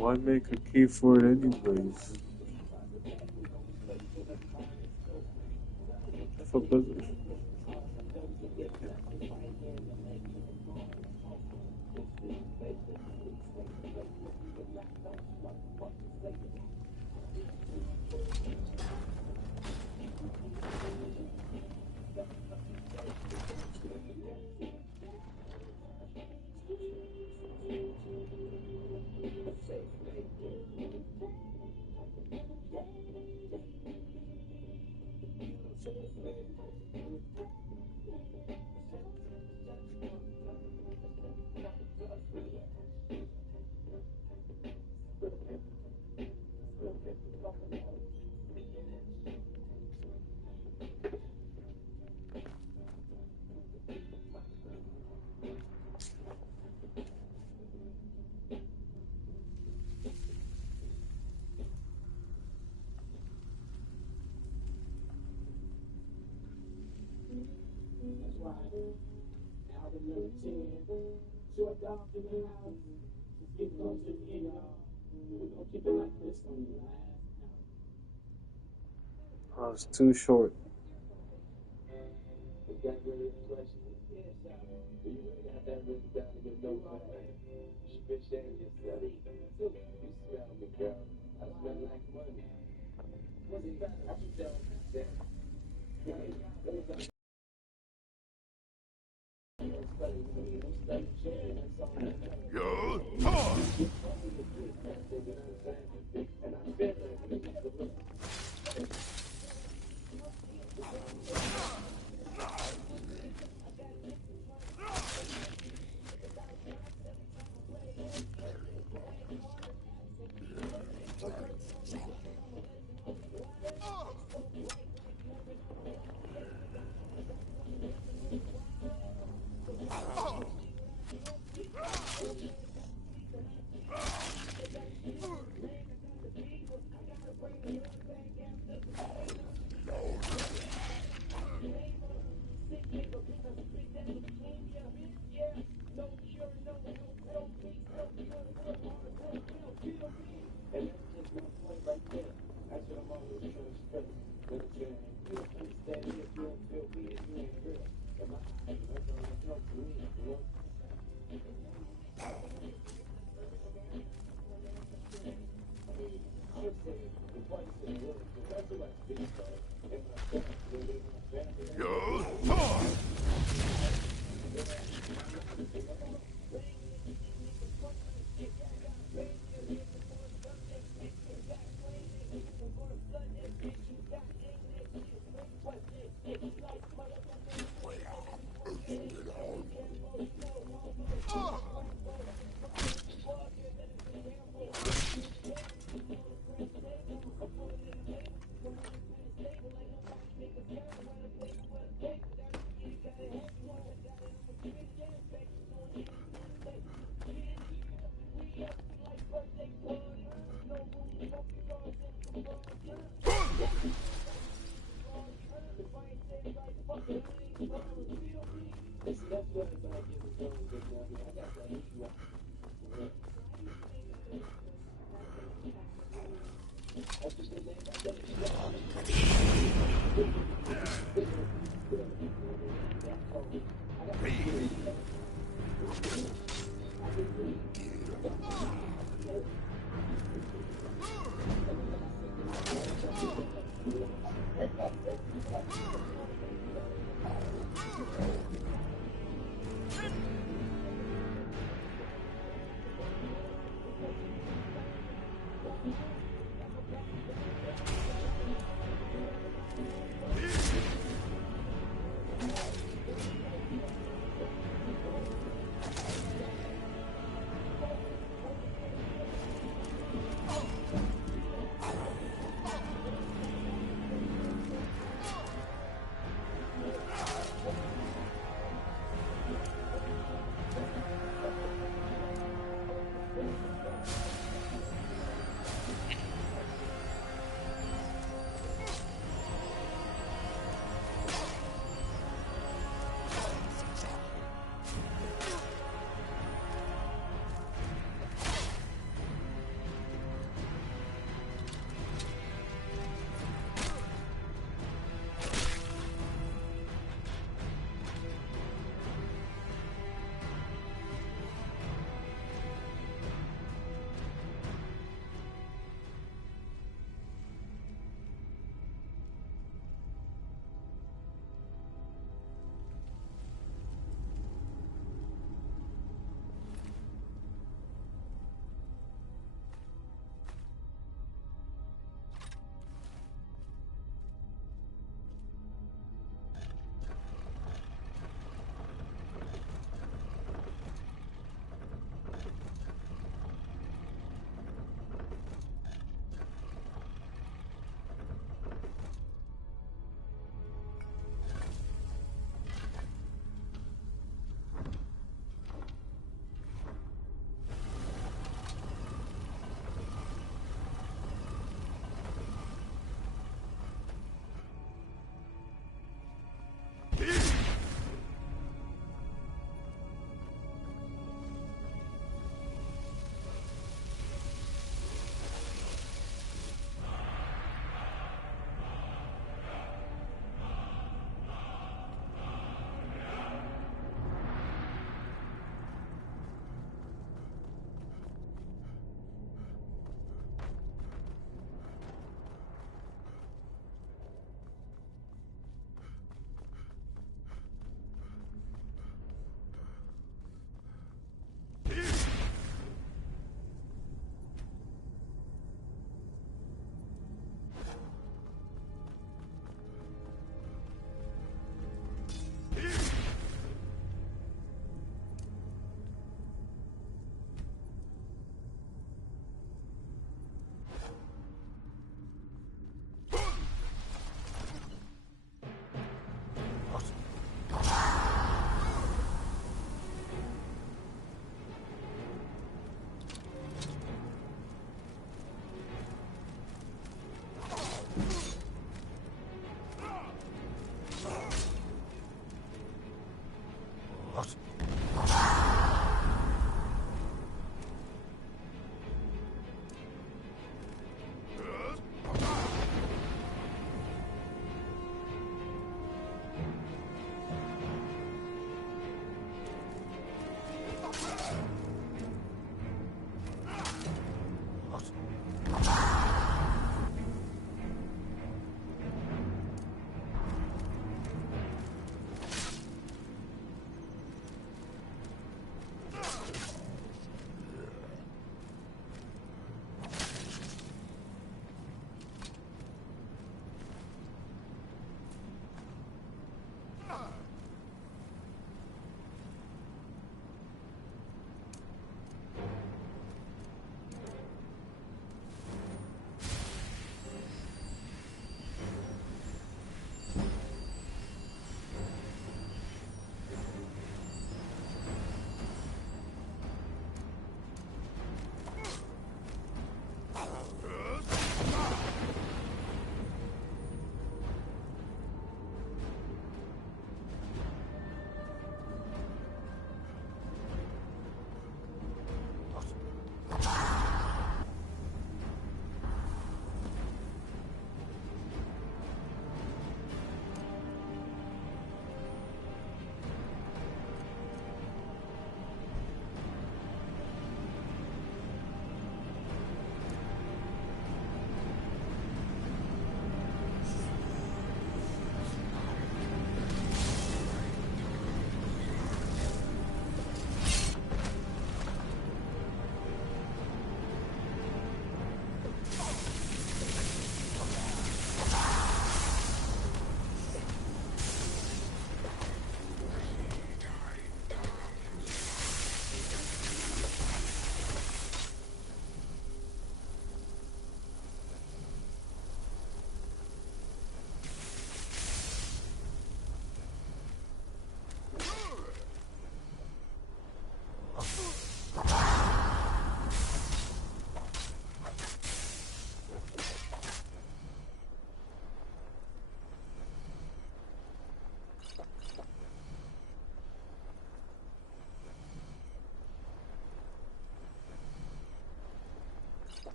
Why make a key for it anyways? Fuck was it? Oh, it's too short.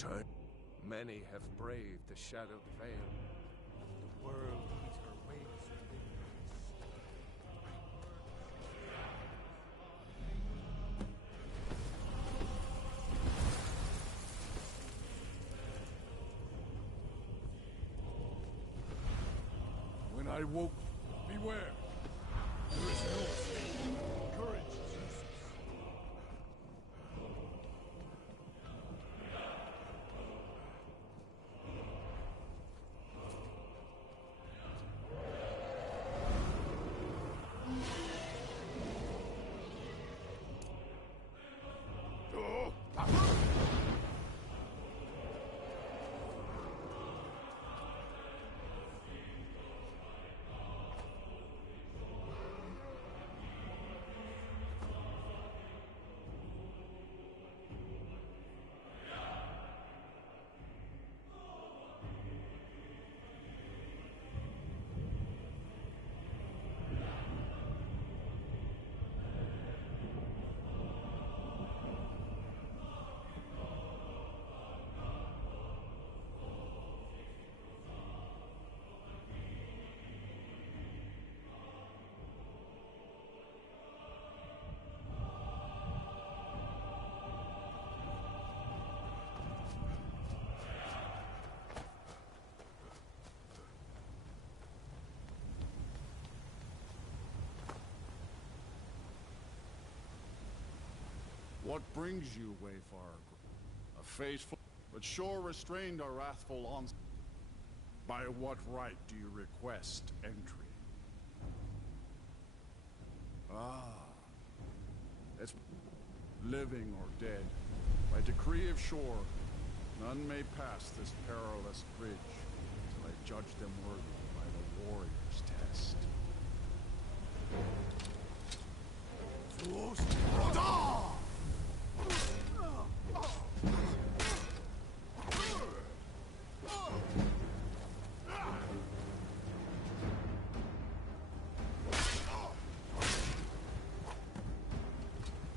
Time. Many have braved the shadowed veil. The world eater waits within When I woke, beware. There is no escape. Courage ceases. What brings you, Wayfarer? A faithful, but sure restrained our wrathful onslaught. By what right do you request entry? Ah, it's living or dead. By decree of shore, none may pass this perilous bridge till I judge them worthy by the warrior's test. Fools!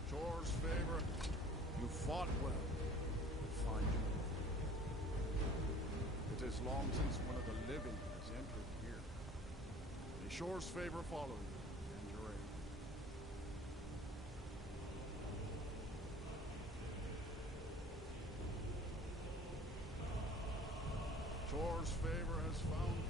Shore's favor, you fought well. Find you. It is long since one of the living has entered here. May Shore's favor follow you and your aid. Shore's favor has found you.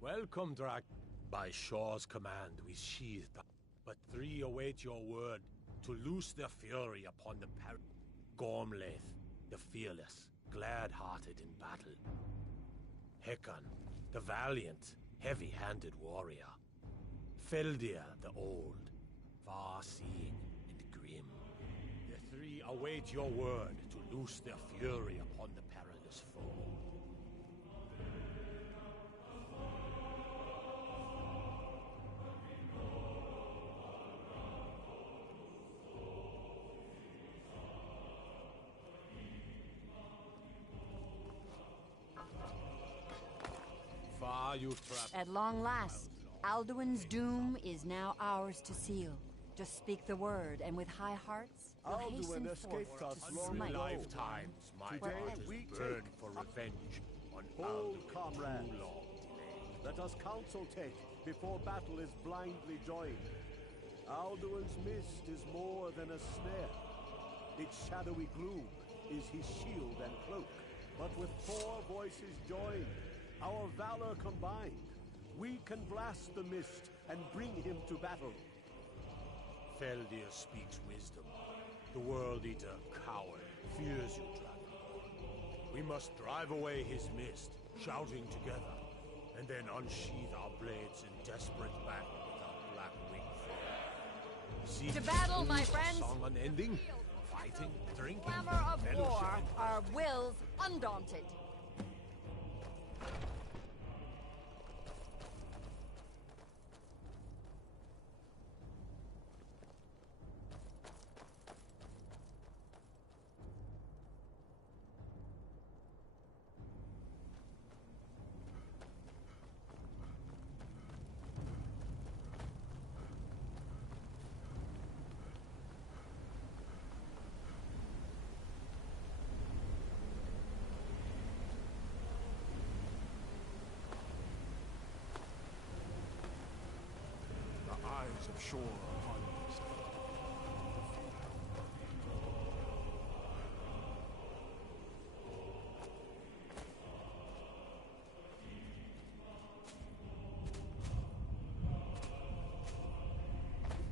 Welcome, Drag. By Shaw's command, we sheathed up. But three await your word to loose their fury upon the Gormlaith, the fearless, glad-hearted in battle. Hecon, the valiant, heavy-handed warrior. Feldir, the old, far-seeing and grim. The three await your word to loose their fury upon the perilous foe. At long last, Alduin's doom is now ours to seal. Just speak the word, and with high hearts, we'll hasten forth to smite. Lifetimes, my Today heart we is burned take for revenge on Hold, Alduin comrades. too long delayed. Let us counsel take before battle is blindly joined. Alduin's mist is more than a snare. Its shadowy gloom is his shield and cloak. But with four voices joined, our valor combined, we can blast the mist and bring him to battle. Feldir speaks wisdom. The World Eater, coward, fears you, Dragon. We must drive away his mist, shouting together, and then unsheath our blades in desperate battle with our black winged foe. See To battle, my our friends! Song unending, fighting, drinking, Clamor of war, fellowship. our wills undaunted. breeze of shore upon me.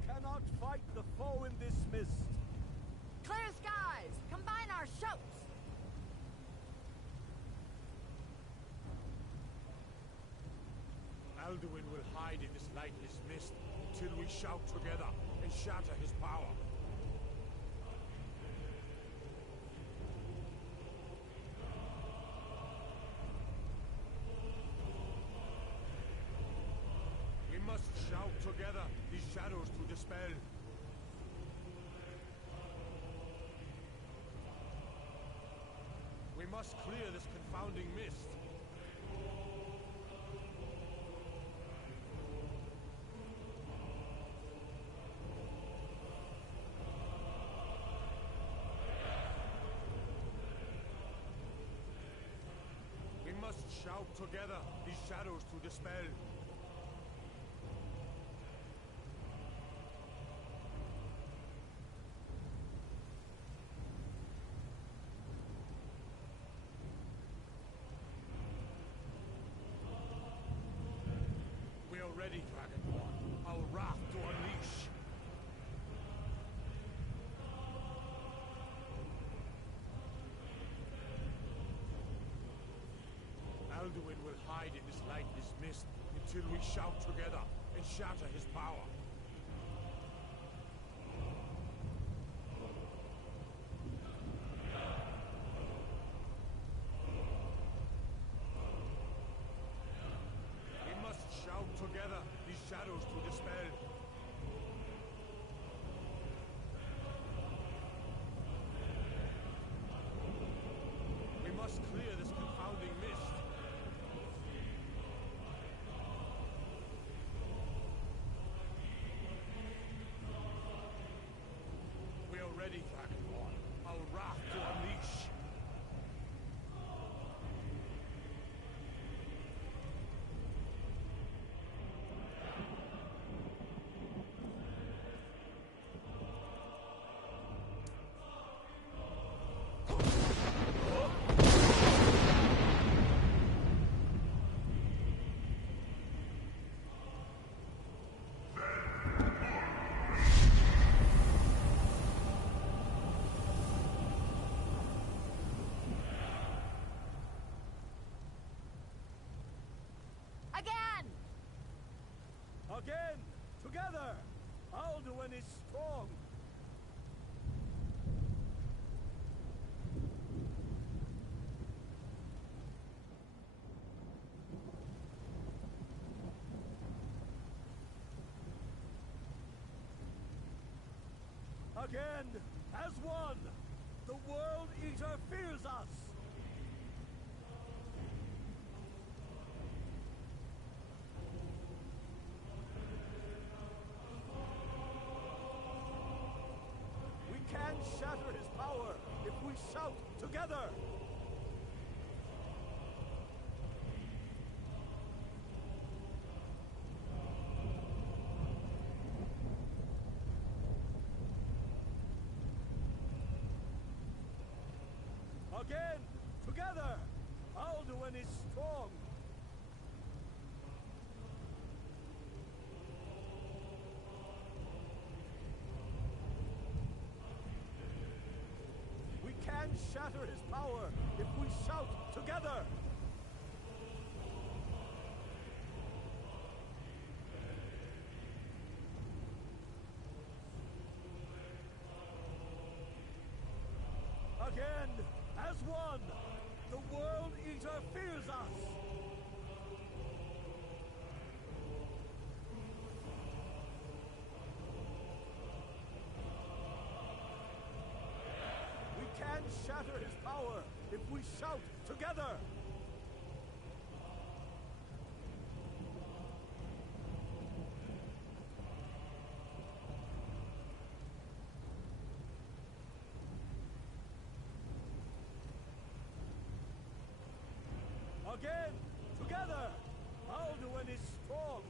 Cannot fight the foe in this mist. Clear skies! Combine our shouts! Alduin will hide in this lightless mist until we shout together and shatter his power. We must shout together these shadows to dispel. We must clear this confounding mist. We must shout together these shadows to dispel. We are ready, Dragonborn. Our wrath to unleash. Alduin will hide in this lightless mist until we shout together and shatter his power. We must shout together these shadows to dispel. We must clear this confounding mist. We are ready, Dragonborn. Our wrath to unleash. Again! Again! Together! Alduin is strong! Again! As one! The World Eater fears us! We can shatter his power if we shout together! Again! Together! Alduin is strong! We can shatter his power if we shout together! Again! As one! The World Eater fears us! We can shatter his power if we shout together! Again! Together! Alduin is strong!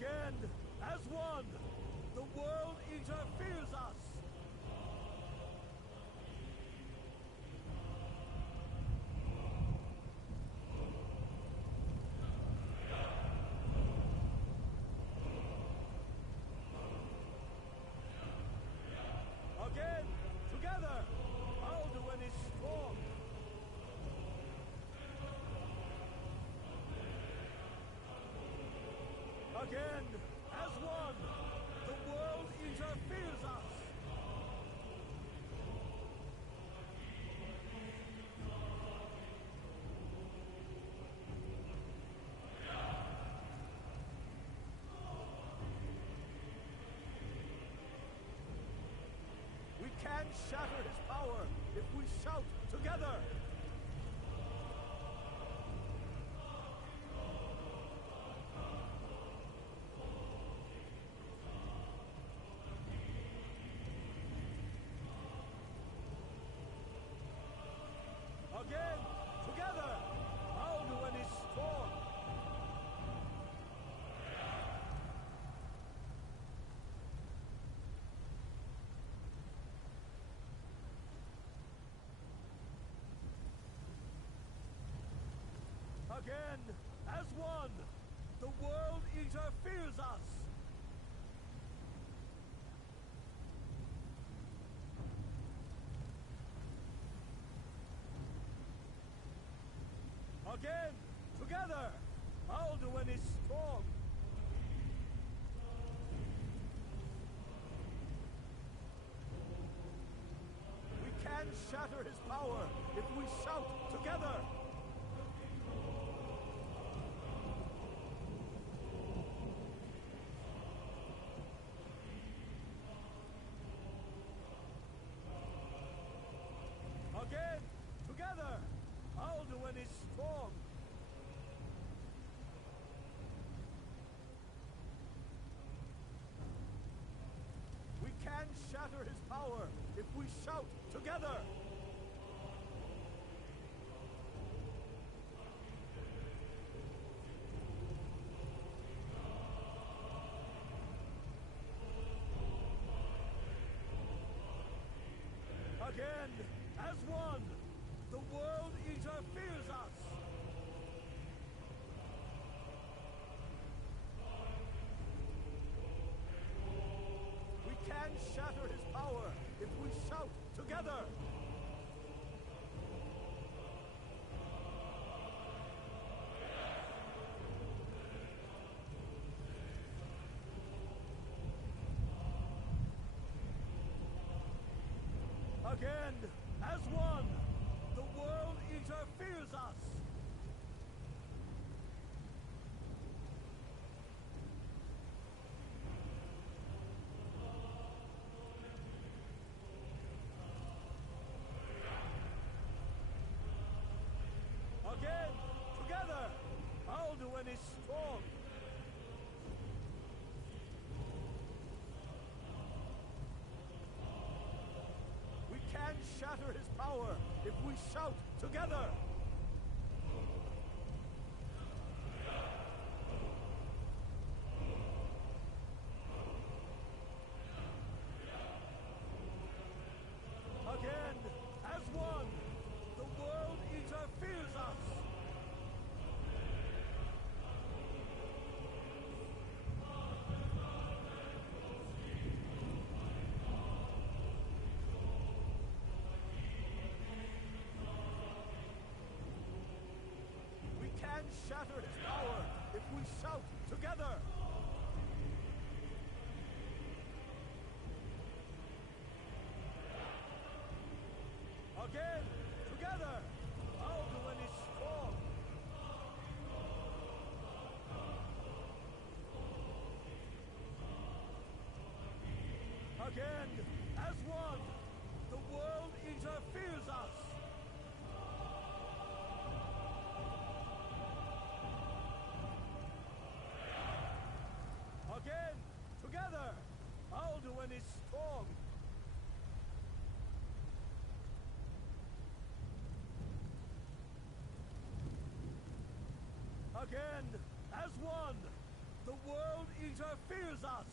Again, as one, the World Eater fears us! Again, together, Alduin is strong! Again, as one, the World Eater fears us! We can shatter his power if we shout together! Again, together, Alduin is strong! Again, as one, the World Eater fears us! Again, together, Alduin is strong! We can shatter his power if we shout together! Again, together, Alduin is strong! We can shatter his power if we shout together! Again, as one, the World Eater fears us! We can shatter his power if we shout together! Again, as one, the World Eater fears us! Again, together, Alduin is strong! We can shatter his power if we shout together! Again, as one, the World Eater fears us! We can shatter his power if we shout together! Again, together, Alduin is strong! Again, as one, the World Eater fears us! Again, together, Alduin is strong! Again, as one, the World Eater fears us!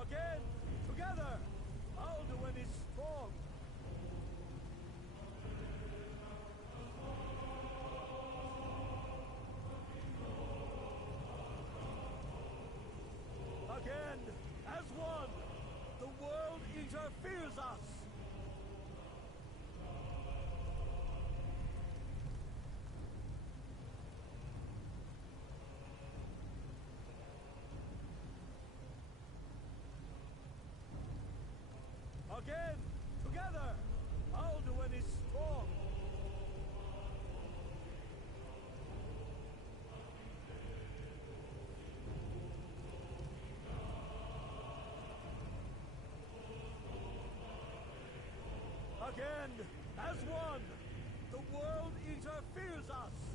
Again, together, Alduin is strong. Again, as one, the World Eater fears us. Again, together, Alduin is strong. Again, as one, the World Eater fears us.